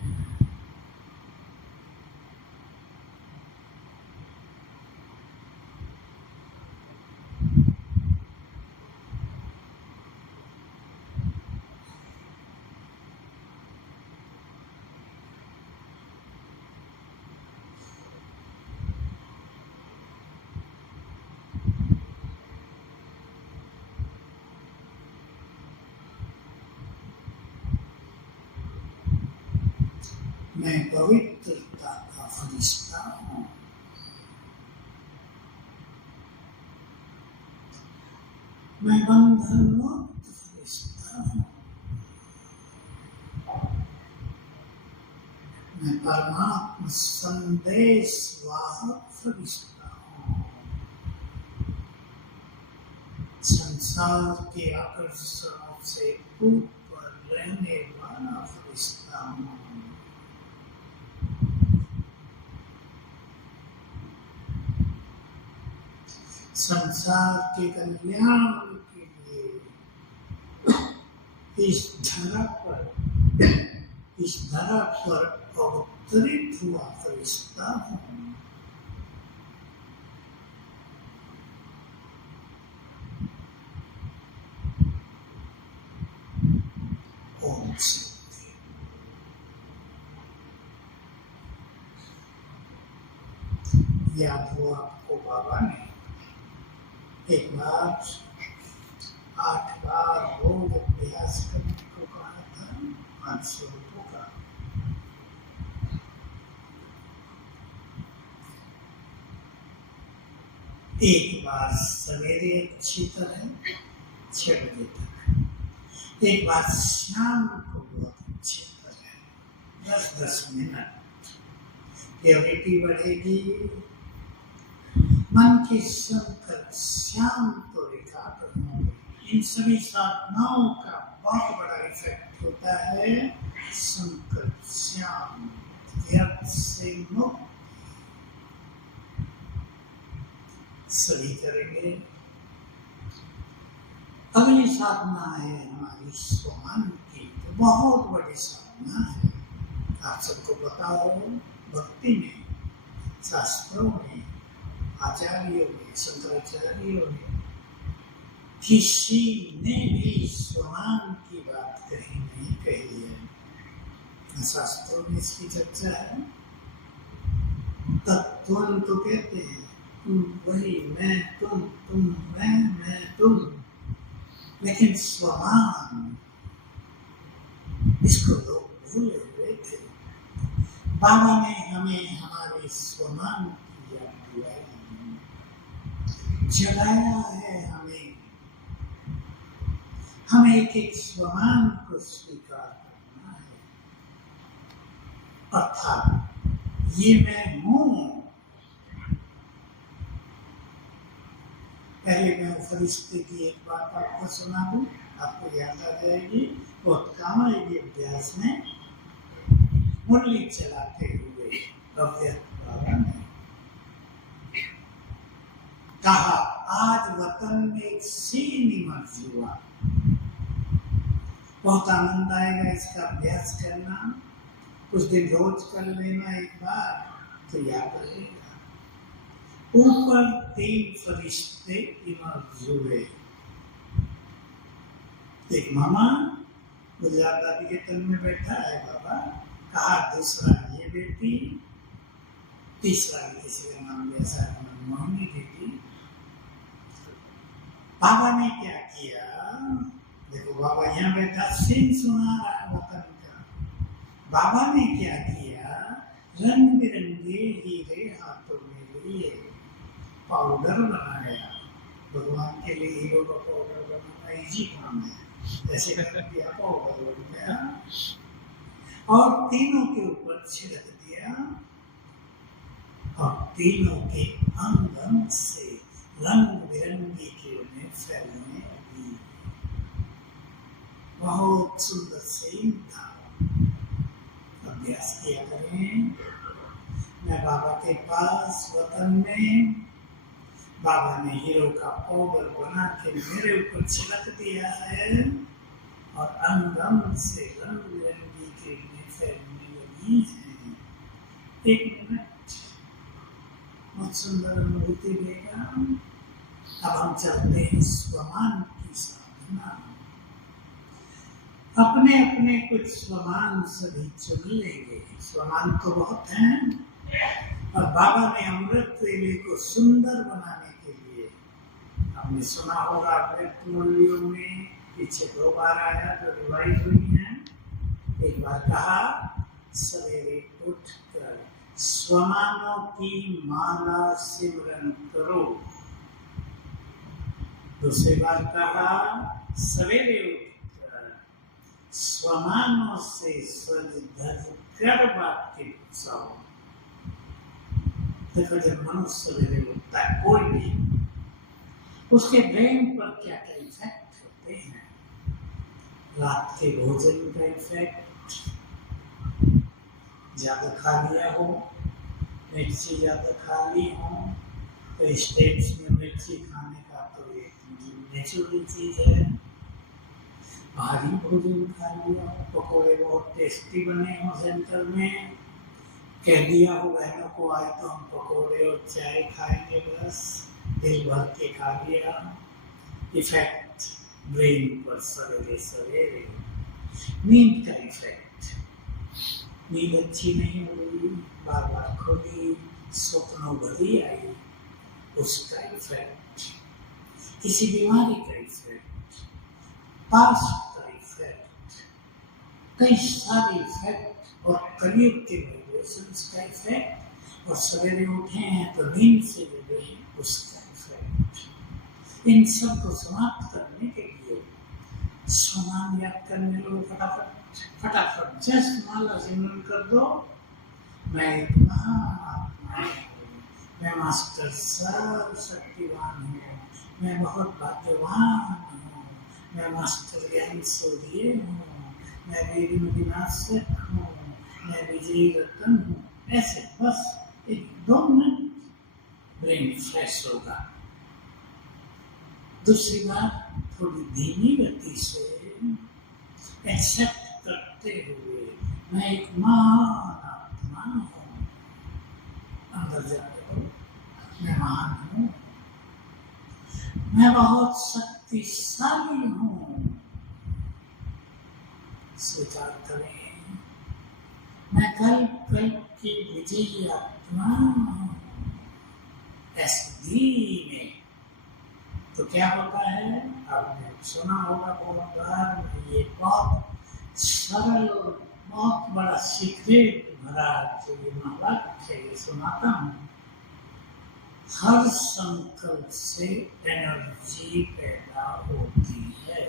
मैं पवित्रता का फरिश्ता हूँ। मैं बंधन मुक्त फरिश्ता हूँ। मैं परमात्मा संदेश वाहक फरिश्ता हूँ। संसार के आकर्षणों से ऊपर रहने वाला फरिश्ता हूँ। संसार के कल्याण के लिए इस धरा पर अवतरित हुआ फरिश्ता हूँ। ओम शांति। याद हो आपको बाबा ने एक बार 8 बार रोज अभ्यास करने को कहा था 500 रुपयों का। एक बार सवेरे अच्छी तरह 6 बजे तक, एक बार शाम को बहुत अच्छी तरह 10-10 मिनट। प्योरिटी बढ़ेगी, मन की संकल्प शांत और एकाग्र होंगे। इन सभी साधनाओं का बहुत बड़ा इफेक्ट होता है संकल्प शांत, व्यर्थ से मुक्त। सभी करेंगे। अगली साधना है हमारी स्वमान की, तो बहुत बड़ी साधना है। आप सबको पता हो, भक्ति में, शास्त्रों में, आचार्यों में, शंकराचार्यों ने किसी ने भी स्वमान की बात कही नहीं कही है। शास्त्रों में इसकी चर्चा है। तत्व तो कहते हैं तुम वही, मैं तुम मैं तुम, लेकिन स्वमान इसको लोग भूले हुए थे। बाबा ने हमें हमारे स्वमान की याद दिलाई, जगाया है हमें एक स्वमान को स्वीकार करना है। अर्थात ये मैं हूँ। पहले मैं फरिश्ते की एक बात आपको सुना दूं, आपको याद आ जाएगी। बहुत काम आएगी अभ्यास में। मुरली चलाते हुए अव्यक्त बाबा ने कहा, आज वतन में एक सीन मर्ज हुआ। बहुत आनंद आएगा इसका अभ्यास करना। कुछ दिन रोज कर लेना एक बार तो याद रहेगा। ऊपर 3 फरिश्ते इमर्ज हुए। एक मामा गुजरात दादी के तन में बैठा है बाबा, कहा दूसरा ये बेटी, तीसरा किसी का नाम जैसा मोहिनी बेटी। बाबा ने क्या किया, देखो बाबा यहाँ बैठा सीन सुना रहा है वतन का। बाबा ने क्या किया, रंग बिरंगे हीरे हाथों में लिए पाउडर बनाया। भगवान के लिए हीरो का पाउडर बनाना इजी काम है, ऐसे कर दिया पाउडर बन गया और तीनों के ऊपर छिड़क दिया और तीनों के अंग से रंग बिरंगी किरणें फैलने लगी। बहुत सुंदर सीन था। अभ्यास किया करें। मैं बाबा के पास वतन में, बाबा ने हीरो का पाउडर बना के मेरे ऊपर छिड़क दिया है और अंग से रंग बिरंगी किरणें फैलने लगी हैं। 1 मिनट बहुत सुंदर अनुभूति देगा। अब हम चलते हैं स्वमान की साधना। अपने अपने कुछ स्वमान सभी चुन लेंगे। स्वमान तो बहुत हैं और बाबा ने अमृत वेले को सुंदर बनाने के लिए, हमने सुना होगा अमृत मूल्यों में पीछे 2 बार आया जो रिवाइज हुई है। एक बार कहा सवेरे उठकर स्वमानों की माला सिमरन करो। दूसरी बार कहा, सवेरे उठकर स्वमानों से सज धज कर वाक्य बसाओ। देखो, जब मनुष्य सवेरे उठता है, कोई भी, उसके ब्रेन पर क्या क्या इफेक्ट होते हैं। रात के भोजन का इफेक्ट, ज्यादा खा लिया हो, मिर्ची ज्यादा खा ली हो, तो स्टेट्स में मिर्ची खाने का तो एक नेचुरल चीज है। भारी भोजन खा लिया हो, पकौड़े बहुत टेस्टी बने हो सेंटर में, कह दिया हो बहनों को आए तो हम पकौड़े और चाय खाएंगे, बस दिल भर के खा लिया। इफेक्ट ब्रेन पर सवेरे सवेरे। नींद का इफेक्ट, नींद अच्छी नहीं हुई, बार बार खुली, स्वप्नों भरी आई, उसका इफेक्ट। किसी बीमारी का इफेक्ट, पास्ट का इफेक्ट, कई सारे इफेक्ट और कलयुग के वाइब्रेशंस का इफेक्ट, और सवेरे उठे हैं तो नींद से जुड़े हैं, उसका इफेक्ट। इन सब को समाप्त करने के लिए स्वमान याद करने लो, फटाफट जस्ट माला सिमरन कर दो। मैं एक महान आत्मा हूँ, मैं मास्टर सर्वशक्तिवान हूँ, मैं बहुत भाग्यवान हूँ, मैं मास्टर ज्ञान सूर्य हूँ, मैं वेद विनाशक हूँ, मैं विजयी रतन हूँ। ऐसे बस 1-2 मिनट ब्रेन फ्रेश होगा। दूसरी बात, थोड़ी धीमी गति से एक्सेप्ट करते हुए, मैं एक महान आत्मा हूँ, अंदर जाते हो, मैं महान हूँ, मैं बहुत शक्तिशाली हूँ, स्वीकार करें, मैं कल की विजयी आत्मा हूँ। एसडी में तो क्या होता है, आपने सुना होगा बहुत बार, ये बहुत सरल और बहुत बड़ा सीक्रेट भरा जो ये महावाक्य है, ये सुनाता हूँ। हर संकल्प से एनर्जी पैदा होती है,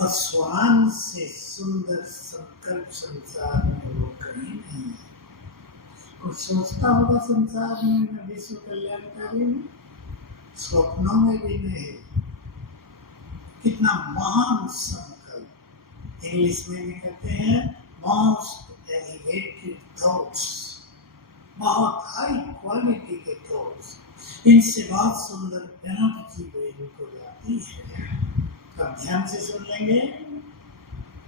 और स्वान से सुंदर संकल्प संसार में वो कहीं नहीं है। कुछ सोचता होगा संसार में मैं विश्व कल्याणकारी हूँ, स्वप्नों में भी नहीं। कितना महान संकल्प, इंग्लिश में भी कहते हैं मोस्ट एलिवेटेड थॉट्स, बहुत हाई क्वालिटी के थॉट्स, इनसे बहुत सुंदर एनर्जी वेव को जाती है। अब ध्यान से सुन लेंगे,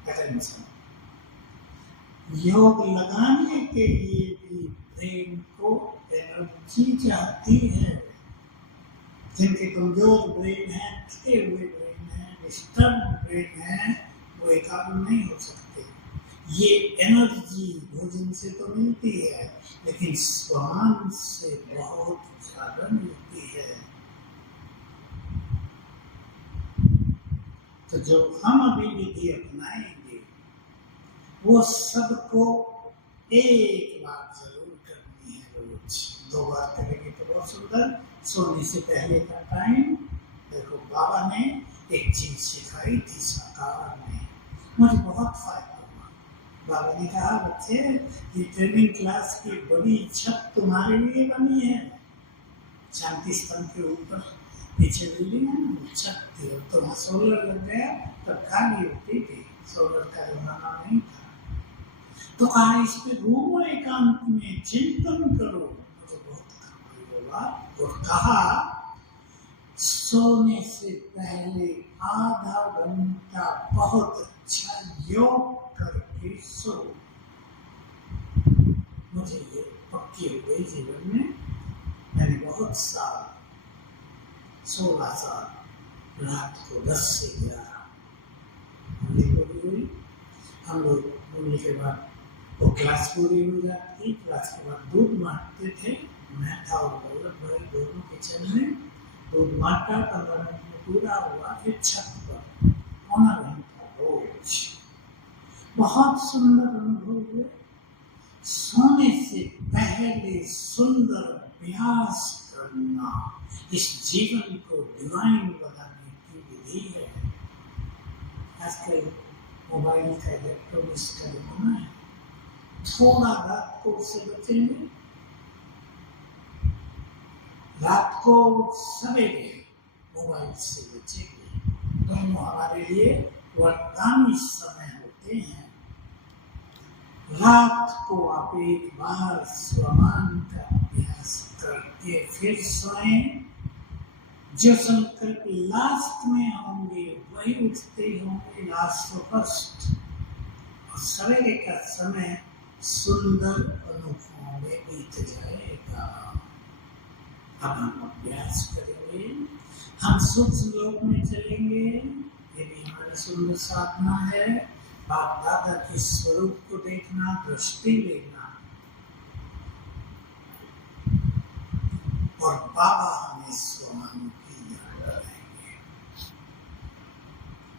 अटेंशन। योग लगाने के लिए भी ब्रेन को एनर्जी चाहती है। जिनके कमजोर ब्रेन है, थके हुए ब्रेन है, डिस्टर्ब ब्रेन है, वो एकाग्र नहीं हो सकते। ये एनर्जी भोजन से तो मिलती है, लेकिन स्वान से बहुत ज्यादा मिलती है। तो जो हम अभी विधि अपनाएंगे, वो सबको एक बार जरूर करनी है, रोज 2 बार करेंगे तो बहुत सुंदर। सोने से पहले का टाइम, देखो बाबा ने एक चीज सिखाई थी साकार में, मुझे बहुत फायदा हुआ। बाबा ने कहा, बच्चे ये ट्रेनिंग क्लास की बड़ी छत तुम्हारे लिए बनी है, शांति स्तंभ के ऊपर पीछे बिल्डिंग है ना, छत थी, और तो वहाँ सोलर लग गया, तब खाली होती थी, सोलर का जमाना नहीं था। तो कहा इस पे घूमो, एकांत में चिंतन करो, मुझे बहुत काम होगा। और कहा सोने से पहले आधा घंटा बहुत अच्छा योग करके सो। मुझे ये पक्की हो गई जीवन में। मैंने बहुत साल, 16 साल, रात को 10 से 11 हुई। हम लोग बोलने के बाद वो क्लास पूरी हो जाती, क्लास के बाद दूध बांटते थे। मैं था और वल्लभ भाई दोनों किचन में दूध बांटा, 15 मिनट में पूरा हुआ। फिर छत पर 1.5 घंटा रोज बहुत सुंदर अनुभव हुए। सोने से पहले सुंदर अभ्यास करना इस जीवन को डिवाइन बनाने की विधि है। आजकल मोबाइल का इलेक्ट्रॉनिक्स का जमाना है, थोड़ा रात को उससे बचेंगे, रात को सवेरे मोबाइल से बचेंगे। दोनों हमारे लिए वरदानी समय होते हैं। रात को आप एक बार स्वमान का अभ्यास करके फिर सोएं। जो संकल्प लास्ट में होंगे वही उठते होंगे, लास्ट फर्स्ट। और सवेरे का समय सुंदर अनुभवों में बीत जाएगा। अब हम अभ्यास करेंगे, हम सूक्ष्म लोक में चलेंगे। ये भी हमारी सुंदर साधना है। बाप दादा के स्वरूप को देखना, दृष्टि लेना, और बाबा हमें स्वयं की याद दिलाएंगे।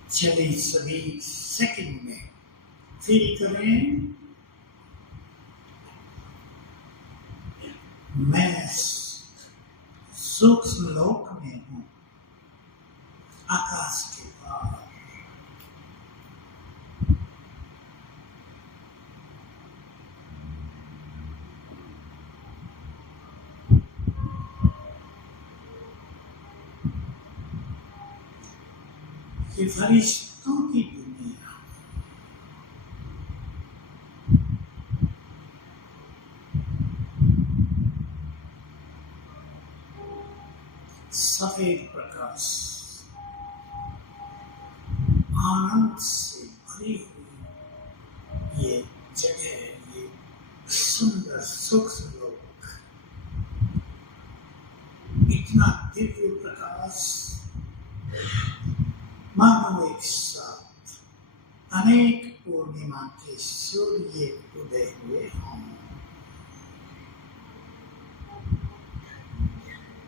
चलिए सभी सेकंड में फील करें, मैं सूक्ष्म लोक में हूँ, आकाश के पार। ये फरिश्तों की दुनिया, सफेद प्रकाश, आनंद से भरी हुई ये जगह, ये सुंदर सूक्ष्म लोक, इतना दिव्य प्रकाश, मानो एक साथ अनेक पूर्णिमा के सूर्य उदय हुए हों।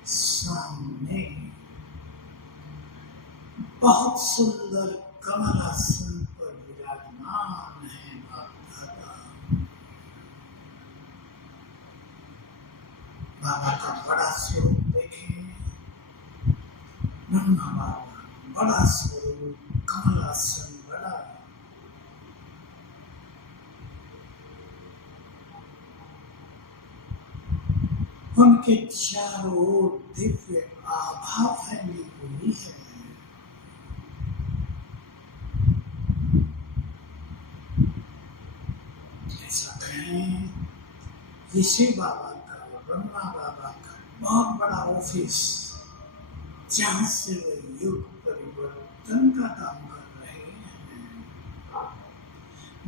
सामने बहुत सुंदर कमलासन पर विराजमान है बाप दादा। बाबा का बड़ा स्वरूप देखें, नन्हा बाबा बड़ा स्वरूप, कमलासन बड़ा। उनके चारों ओर दिव्य आभा फैली हुई है। ऐसा कहें, ऋषि बाबा का, ब्रह्मा बाबा का बहुत बड़ा ऑफिस, जहाँ से वे युग परिवर्तन का काम कर रहे हैं।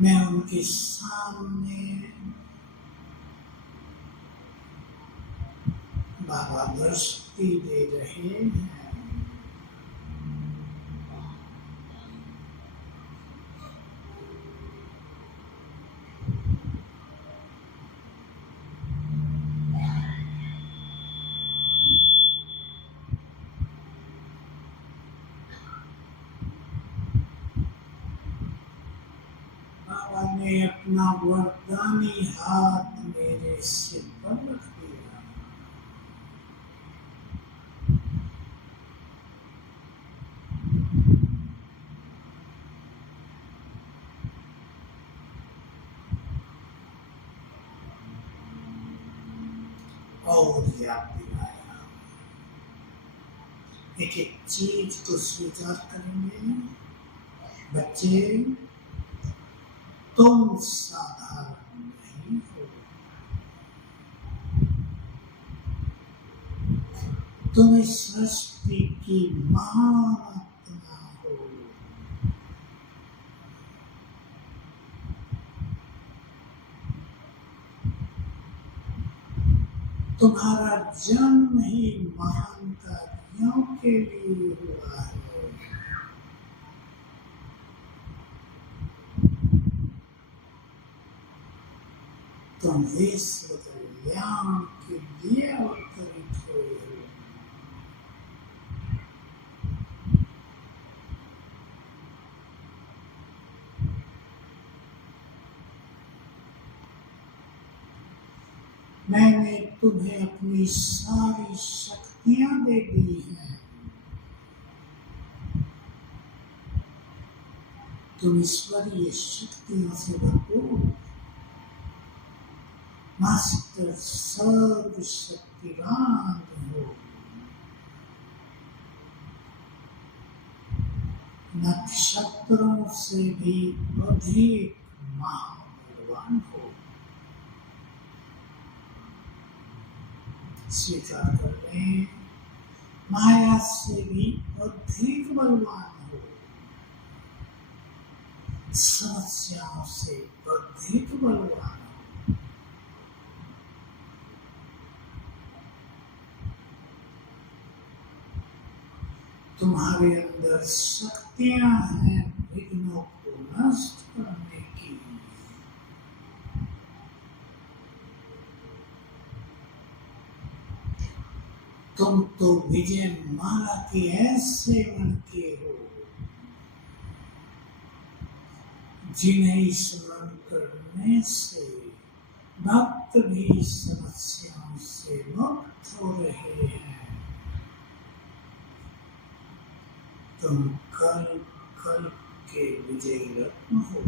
मैं उनके सामने बाबा दृष्टि दे रहे हैं। बाबा ने अपना वरदानी हाथ मेरे सिर पर रख दिया। और याद दिलाया, एक एक चीज को स्वीकार करेंगे। बच्चे, तुम साधारण नहीं हो, तुम इस सृष्टि की महान आत्मा हो। तुम्हारा जन्म ही महान कार्यों के लिए हुआ है। तुम विश्व कल्याण के लिए अवतरित हुए हो। मैंने तुम्हें अपनी सारी शक्तियां दे दी हैं, तुम ईश्वरीय शक्तियों से भरपूर। मास्टर सर्वशक्तिवान हो, नक्षत्रों से भी अधिक महाबलवान हो। स्वीकार कर लें, माया से भी अधिक बलवान हो, समस्याओं से अधिक बलवान हो। तुम्हारे अंदर शक्तियां हैं विघ्नों को नष्ट करने की। तुम तो विजय माला के ऐसे लड़के हो जिन्हें स्मरण करने से भक्त भी समस्याओं से मुक्त हो रहे हैं। तुम कल कल के विजयी रत्न हो।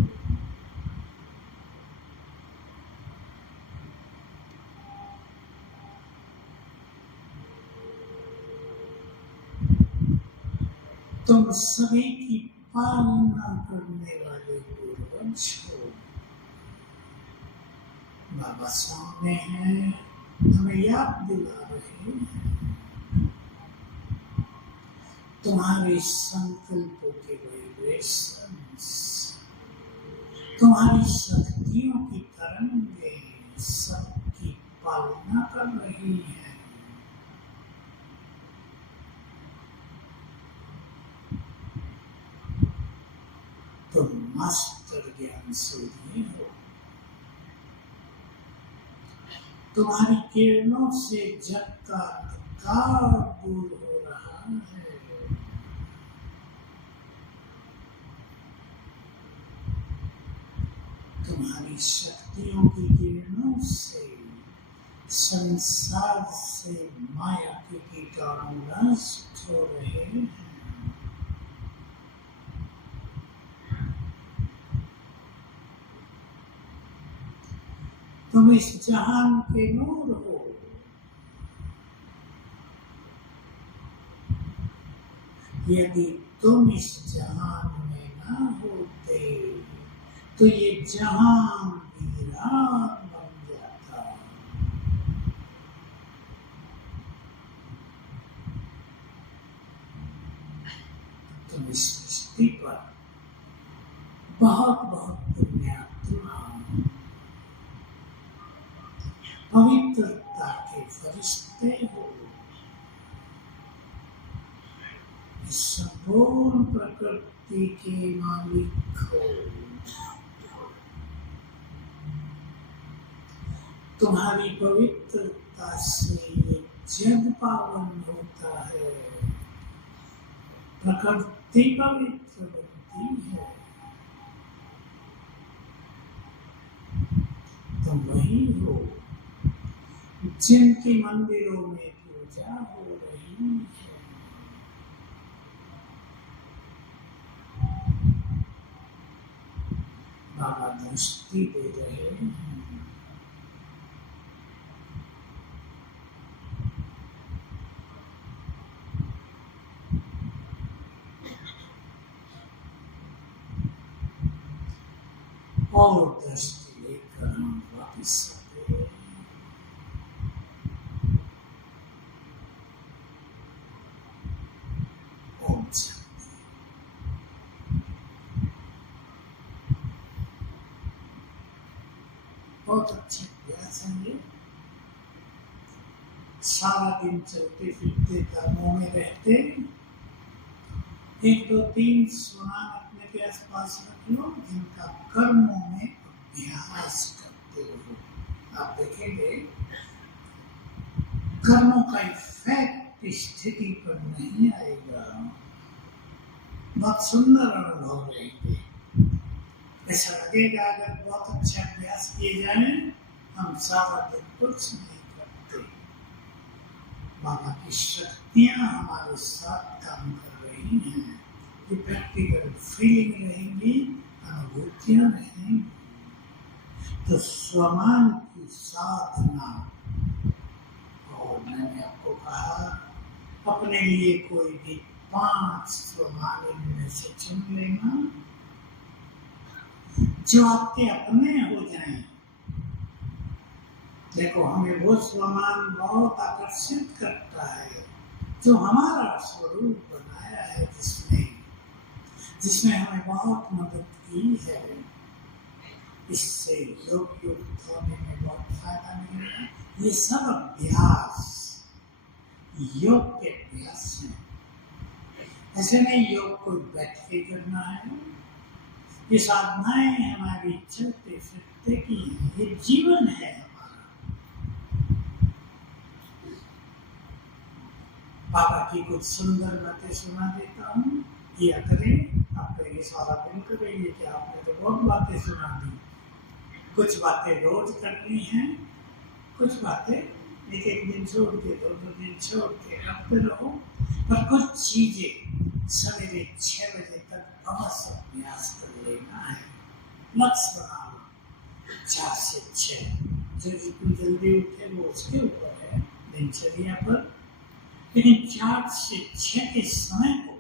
तुम सभी की पालना करने वाले पूर्वज हो। बाबा सामने हैं, हमें याद दिला रहे हैं तुम्हारे संकल्पों के वाइब्रेशंस, तुम्हारी शक्तियों की तरंगें सबकी पालना कर रही हैं। तुम मास्टर ज्ञान सूर्य हो। तुम्हारी किरणों से जग का अंधकार दूर हो रहा है। तुम्हारी शक्तियों की किरणों से संसार से माया के कीटाणु नष्ट हो रहे हैं। तुम इस जहान के नूर हो। यदि तुम इस जहान में ना होते तो ये जहान वीरान बन जाता। तुम इस सृष्टि पर बहुत बहुत पुण्यात्मा, पवित्रता के फरिश्ते हो। इस संपूर्ण प्रकृति के मालिक हो। तुम्हारी पवित्रता से ये जग पावन होता है, प्रकृति पवित्र बनती है। तुम वही हो जिनके मंदिरों में पूजा हो रही है। बाबा दृष्टि दे रहे हैं। और दृष्टि लेकर हम वापिस आते हैं। ओम शांति। बहुत अच्छे अभ्यास हैं ये। सारा दिन चलते फिरते कर्मों में रहते, 1 2 3 स्वान अपने के आसपास रख लो जिनका कर्मों में अभ्यास करते हो। आप देखेंगे कर्मों का इफेक्ट स्थिति पर नहीं आएगा। बहुत सुंदर अनुभव रहेंगे। ऐसा लगेगा अगर बहुत अच्छा अभ्यास किए जाए हम सारा दिन कुछ नहीं करते, बाबा की शक्तियां हमारे साथ काम कर रही हैं। ये प्रैक्टिकल फीलिंग रहेंगी, अनुभूतियां रहेंगी। तो स्वमान की साधना, और मैंने आपको कहा अपने लिए कोई भी 5 स्वमान इनमें से चुन लेना जो आपके अपने हो जाएं। देखो, हमें वो स्वमान बहुत आकर्षित करता है जो हमारा स्वरूप बनाया है, जिसने हमें बहुत मदद की है। इससे योग युक्त होने में बहुत फायदा मिलेगा। ये सब अभ्यास योग के अभ्यास हैं। ऐसे नहीं योग को बैठ के करना है। ये साधनाएं हमारी चलते फिरते की हैं, ये जीवन है हमारा। बाबा की कुछ सुंदर बातें सुना देता हूँ, किया करें। आप कहिए सारा दिन करेंगे कि आपने तो बहुत बातें सुना दी। कुछ बातें रोज करनी हैं, कुछ बातें एक दिन छोड़ के, 2 दिन छोड़ के करते रहो। पर कुछ चीजें सवेरे 6 बजे तक अवश्य अभ्यास कर लेना है। लक्ष्य बना लो 4 से 6, जो जितनी जल्दी उठे वो उसके ऊपर है दिनचर्या पर। लेकिन 4 से 6 के समय को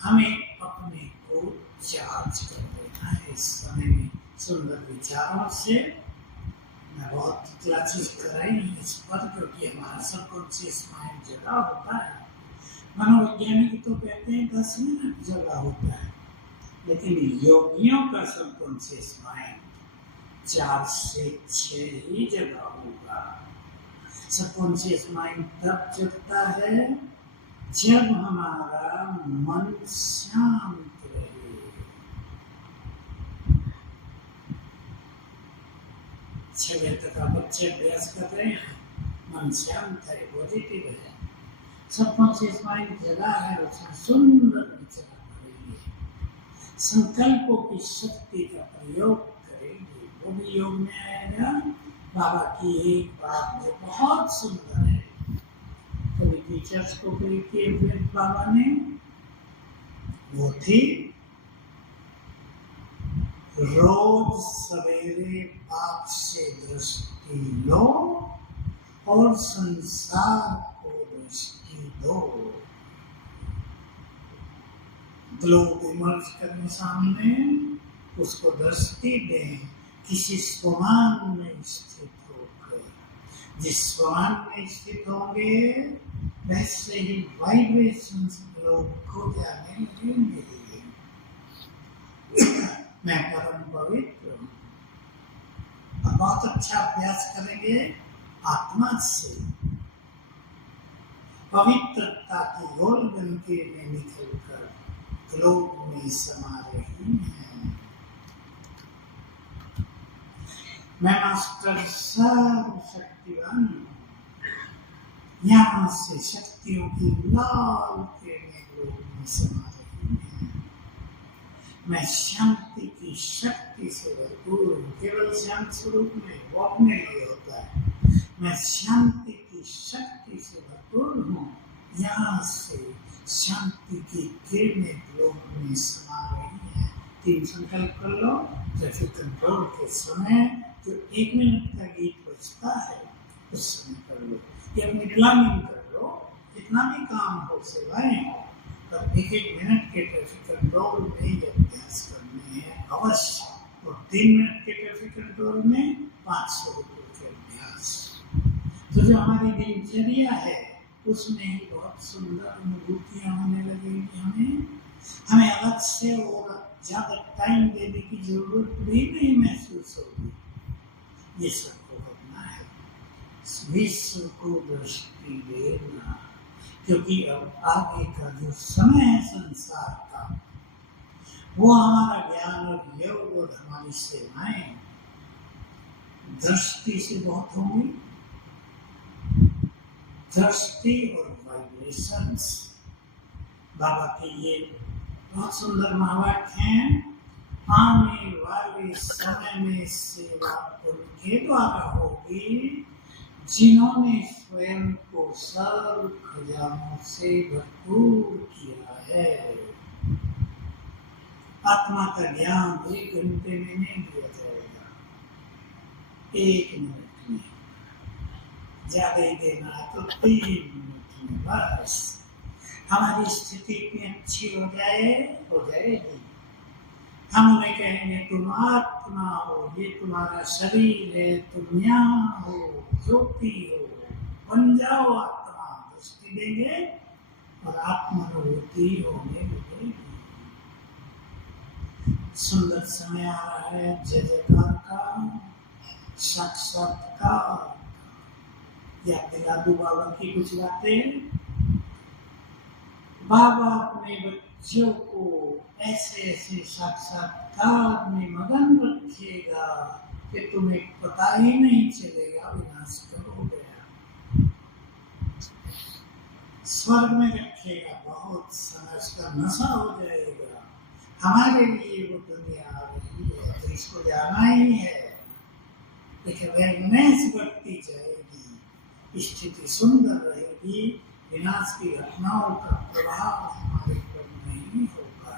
हमें अपने को चार्ज कर देना है। इस समय में सुंदर विचारों से मैं बहुत क्लासेस कराई इस पर, क्योंकि हमारा सबकॉन्शियस माइंड जगा होता है। मनोवैज्ञानिक तो कहते हैं 10 मिनट जगा होता है, लेकिन योगियों का सबकॉन्शियस माइंड 4 से 6 ही जगा होगा। सबकॉन्शियस माइंड तब जगता है जब हमारा मन शांत रहे। 6 बजे तक आप बच्चे अभ्यास कर रहे हैं, मन शांत है, पॉजिटिव है, सबकॉन्शियस माइंड जगा है, उसमें सुंदर विचार करेंगे, संकल्पों की शक्ति का प्रयोग करेंगे। वो भी योग में आएगा। बाबा की एक बात जो बहुत सुंदर है, कभी टीचर्स को किए हुए बाबा ने, वो थी रोज सवेरे बाप से दृष्टि लो और संसार को दृष्टि दो। ग्लोब इमर्ज करने सामने, उसको दृष्टि दें किसी स्वमान में स्थित होकर। जिस स्वमान में स्थित होंगे वैसे ही वाइब्रेशंस ग्लोब को जाने लगेंगे। मैं परम पवित्र हूँ। अब बहुत अच्छा अभ्यास करेंगे आत्मा से। पवित्रता की गोल बनके में निकलकर ग्लोब में समा रही हैं। मैं मास्टर सर्वशक्तिवान हूँ। यहाँ से शक्तियों की लाल किरणें ग्लोब में समा रही हैं। मैं शांति की शक्ति से भरपूर हूँ। केवल शांत स्वरूप में वो अपने लिए होता है। मैं शांति की शक्ति से भरपूर हूँ। यहाँ से शांति की किरणें ग्लोब में समा रही हैं। 3 संकल्प कर लो। ट्रैफिक कंट्रोल के समय जो 1 मिनट का गीत बजता है उस समय कर लो। ये अपनी प्लानिंग कर लो। कितना भी काम हो, सेवाएं हो, पर 1 मिनट के ट्रैफिक कंट्रोल में ये अभ्यास करने हैं अवश्य। और 3 मिनट के ट्रैफिक कंट्रोल में 500 रुपये के अभ्यास। तो जो हमारी दिनचर्या है उसमें ही बहुत सुंदर अनुभूतियाँ होने लगेंगी। हमें अलग से और ज़्यादा टाइम देने की जरूरत भी नहीं महसूस होगी। ये सबको करना है, विश्व को दृष्टि देना, क्योंकि अब आगे का जो समय है संसार का, वो हमारा ज्ञान और योग और हमारी सेवाएं दृष्टि से बहुत होंगी। दृष्टि और वाइब्रेशंस। बाबा के ये बहुत सुंदर महावाक्य हैं। आने वाले समय में सेवा उनके द्वारा होगी जिन्होंने स्वयं को सर्व खजानों से भरपूर किया है। आत्मा का ज्ञान 1 घंटे में नहीं दिया जाएगा, 1 मिनट में, ज्यादा ही देना है तो 3 मिनट में बस। हमारी स्थिति इतनी अच्छी हो जाएगी। हम उन्हें कहेंगे तुम आत्मा हो, ये तुम्हारा शरीर है, तुम यहाँ हो, ज्योति हो, बन जाओ आत्मा, दृष्टि देंगे और आत्मानुभूति होने लगेगी। सुंदर समय आ रहा है जय जयकार का, साक्षात्कार। याद दिला दूं बाबा की कुछ बातें। बाबा अपने बच्चों को ऐसे ऐसे साक्षात्कार में मगन रखेगा कि तुम्हें पता ही नहीं चलेगा विनाश कब हो गया। स्वर्ग में रखेगा, बहुत समय उसका नशा हो जाएगा। हमारे लिए वो दुनिया आ रही है तो इसको जाना ही है, लेकिन वैगनेस बढ़ती जाएगी, स्थिति सुंदर रहेगी, विनाश की घटनाओं का प्रभाव हमारे पर नहीं होगा।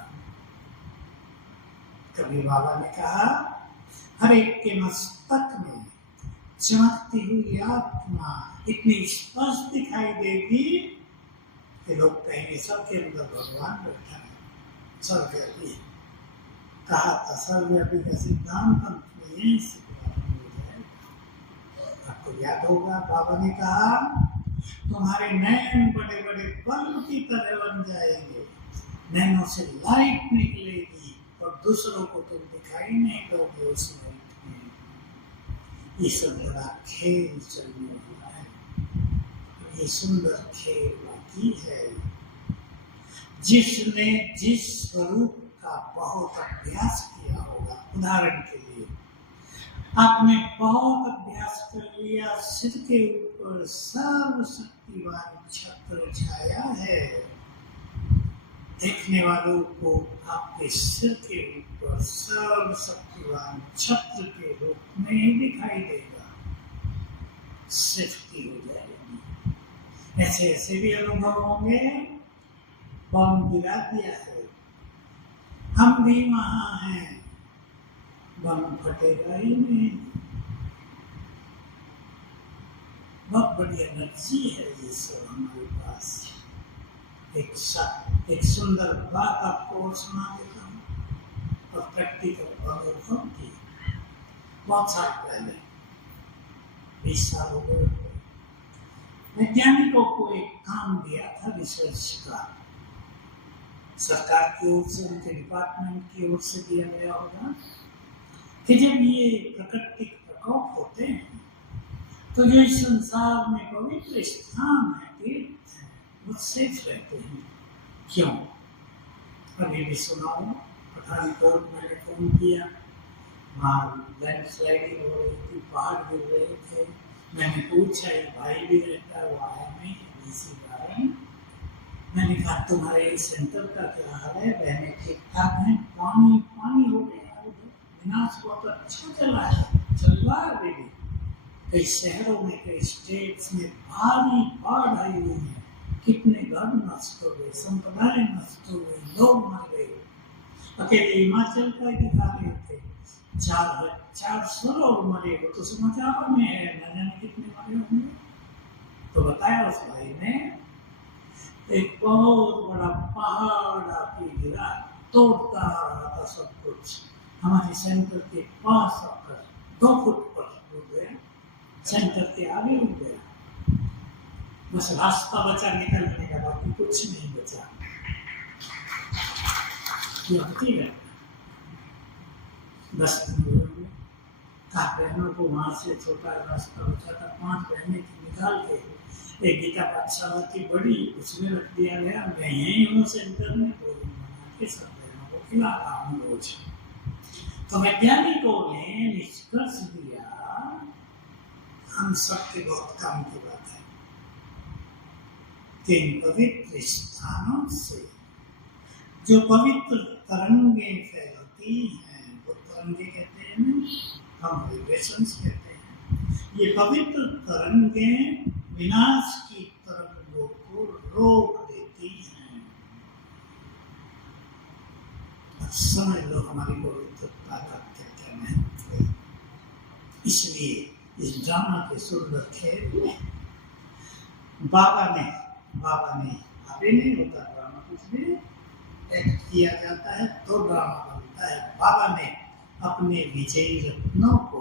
कभी बाबा ने कहा हर एक के मस्तक में चमकती हुई आत्मा इतनी स्पष्ट दिखाई देगी कि लोग कहेंगे सबके अंदर भगवान बैठा है, सर्वव्यापी है। कहा था सर्वव्यापी का सिद्धांत अंत में यही सिद्धांत हो जाएगा। आपको याद होगा बाबा ने कहा तुम्हारे नैन बड़े बड़े बल्ब की तरह बन जाएंगे, नैनों से लाइट निकलेगी और दूसरों को तुम दिखाई नहीं दोगे उस लाइट में। ये सब बड़ा खेल चलने वाला है, ये सुंदर खेल बाकी है। जिसने जिस स्वरूप का बहुत अभ्यास किया होगा, उदाहरण के लिए आपने बहुत अभ्यास कर लिया, सिर के ऊपर सर्वशक्तिवान छत्र छाया है, देखने वालों को आपके सिर के ऊपर सर्वशक्तिवान छत्र के रूप में ही दिखाई देगा, सृष्टि हो जाएगी। ऐसे ऐसे भी अनुभव होंगे। बम गिरा दिया है, हम भी वहां हैं, बम फटेगा ही नहीं। बहुत बड़ी एनर्जी है ये सब हमारे पास। एक सुंदर बात आपको सुना देता हूँ और प्रैक्टिकल अनुभव की। बहुत साल पहले, 20 साल हो गए, वैज्ञानिकों को एक काम दिया था रिसर्च का, सरकार की ओर से, उनके डिपार्टमेंट की ओर से दिया गया होगा कि जब ये प्राकृतिक प्रकोप होते हैं तो जो इस संसार में पवित्र स्थान है, तीर्थ है, वो सेफ रहते हैं। क्यों? अभी भी सुनाओ, पठानकोट मैंने फोन किया, वहाँ लैंडस्लाइडिंग हो रही थी, पहाड़ गिर रहे थे। मैंने पूछा, एक भाई भी रहता है, वो आया नहीं, इसी कारण मैंने कहा तुम्हारे सेंटर का क्या हाल है? बहने ठीक ठाक है? पानी पानी हो गया, विनाश बहुत अच्छा चला है, चल रहा है अभी भी। कई शहरों में, कई स्टेट्स में भारी बाढ़ आई हुई है, कितने घर नष्ट हो गए, संपदाएं नष्ट हो गई, लोग मर गए। अकेले हिमाचल का दिखा रहे थे, 400 लोग मरे, वो तो समाचार में है, न जाने कितने मरे होंगे। तो बताया उस भाई ने, एक बहुत बड़ा पहाड़ आके गिरा, तोड़ता आ रहा था सब कुछ, हमारे सेंटर के पास आकर 2 फुट पर रुक गया, सेंटर के आगे रुक गया। बस रास्ता बचा निकलने का, बाकी कुछ नहीं बचा। ठीक है, 10 दिन हुए, बहनों को वहां से छोटा रास्ता बचा था, 5 बहनें निकाल के एक गीता पाठशाला की बड़ी, उसमें रख दिया गया। मैं यही हूँ सेंटर में, भोजन बना के सब बहनों को खिला रहा हूँ रोज। तो वैज्ञानिकों ने निष्कर्ष दिया, हम सबके बहुत काम की बात है कि इन पवित्र स्थानों से जो पवित्र तरंगें फैलती हैं, तरंगे कहते हैं ना, हम वाइब्रेशंस कहते हैं। ये पवित्र तरंगें विनाश की तरंगों को रोक देती हैं। समझ लो हमारी पवित्रता का क्या क्या महत्व है। इसलिए इस ड्रामा के सुंदर खेल में बाबा ने अभी नहीं होता ड्रामा, कुछ भी एक्ट किया जाता है तो ड्रामा बनता है। बाबा ने अपने विजयी रत्नों को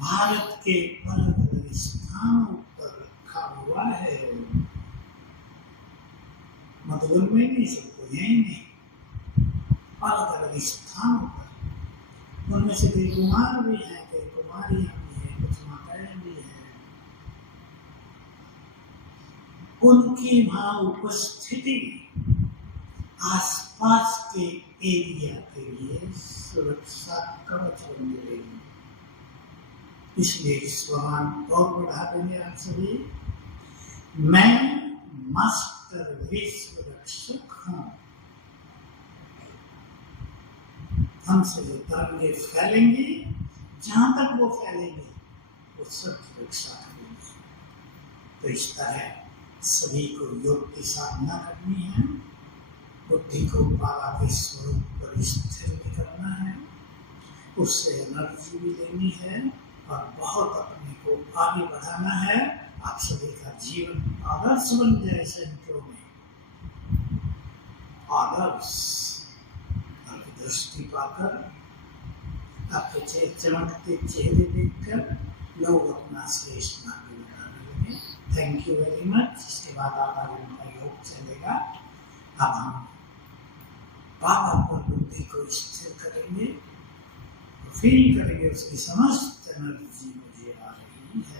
भारत के अलग अलग स्थानों पर रखा हुआ है। मधुबन में नहीं, सबको यही नहीं, अलग अलग स्थानों पर। उनमें से कई कुमार भी हैं, कई कुमारियां भी हैं, कुछ माताएं भी हैं। उनकी वहां उपस्थिति आसपास के एरिया के लिए सुरक्षा कवच बन जाएगी। इसलिए स्वमान और बढ़ा देंगे आप सभी। मैं मास्टर विश्व रक्षक हूं। हमसे जो तरंगे फैलेंगी, जहां तक वो फैलेंगे वो सब रक्षा करेंगे। तो इस तरह सभी को योग की साधना करनी है, बुद्धि को बाबा के स्वरूप पर स्थिर भी करना है, उससे एनर्जी भी लेनी है और बहुत अपने को आगे बढ़ाना है। आप सभी का जीवन आदर्श बन जाए सेंटरों में, आदर्श आपकी दृष्टि पाकर, आपके चमकते चेहरे देखकर लोग अपना श्रेष्ठ मार्ग बनाने लगे। Thank you very much. इसके बाद आधा घंटा योग चलेगा। अब हम बाबा पर बुद्धि को स्थिर करेंगे, फील करेंगे उसकी समस्त एनर्जी मुझे आ रही है।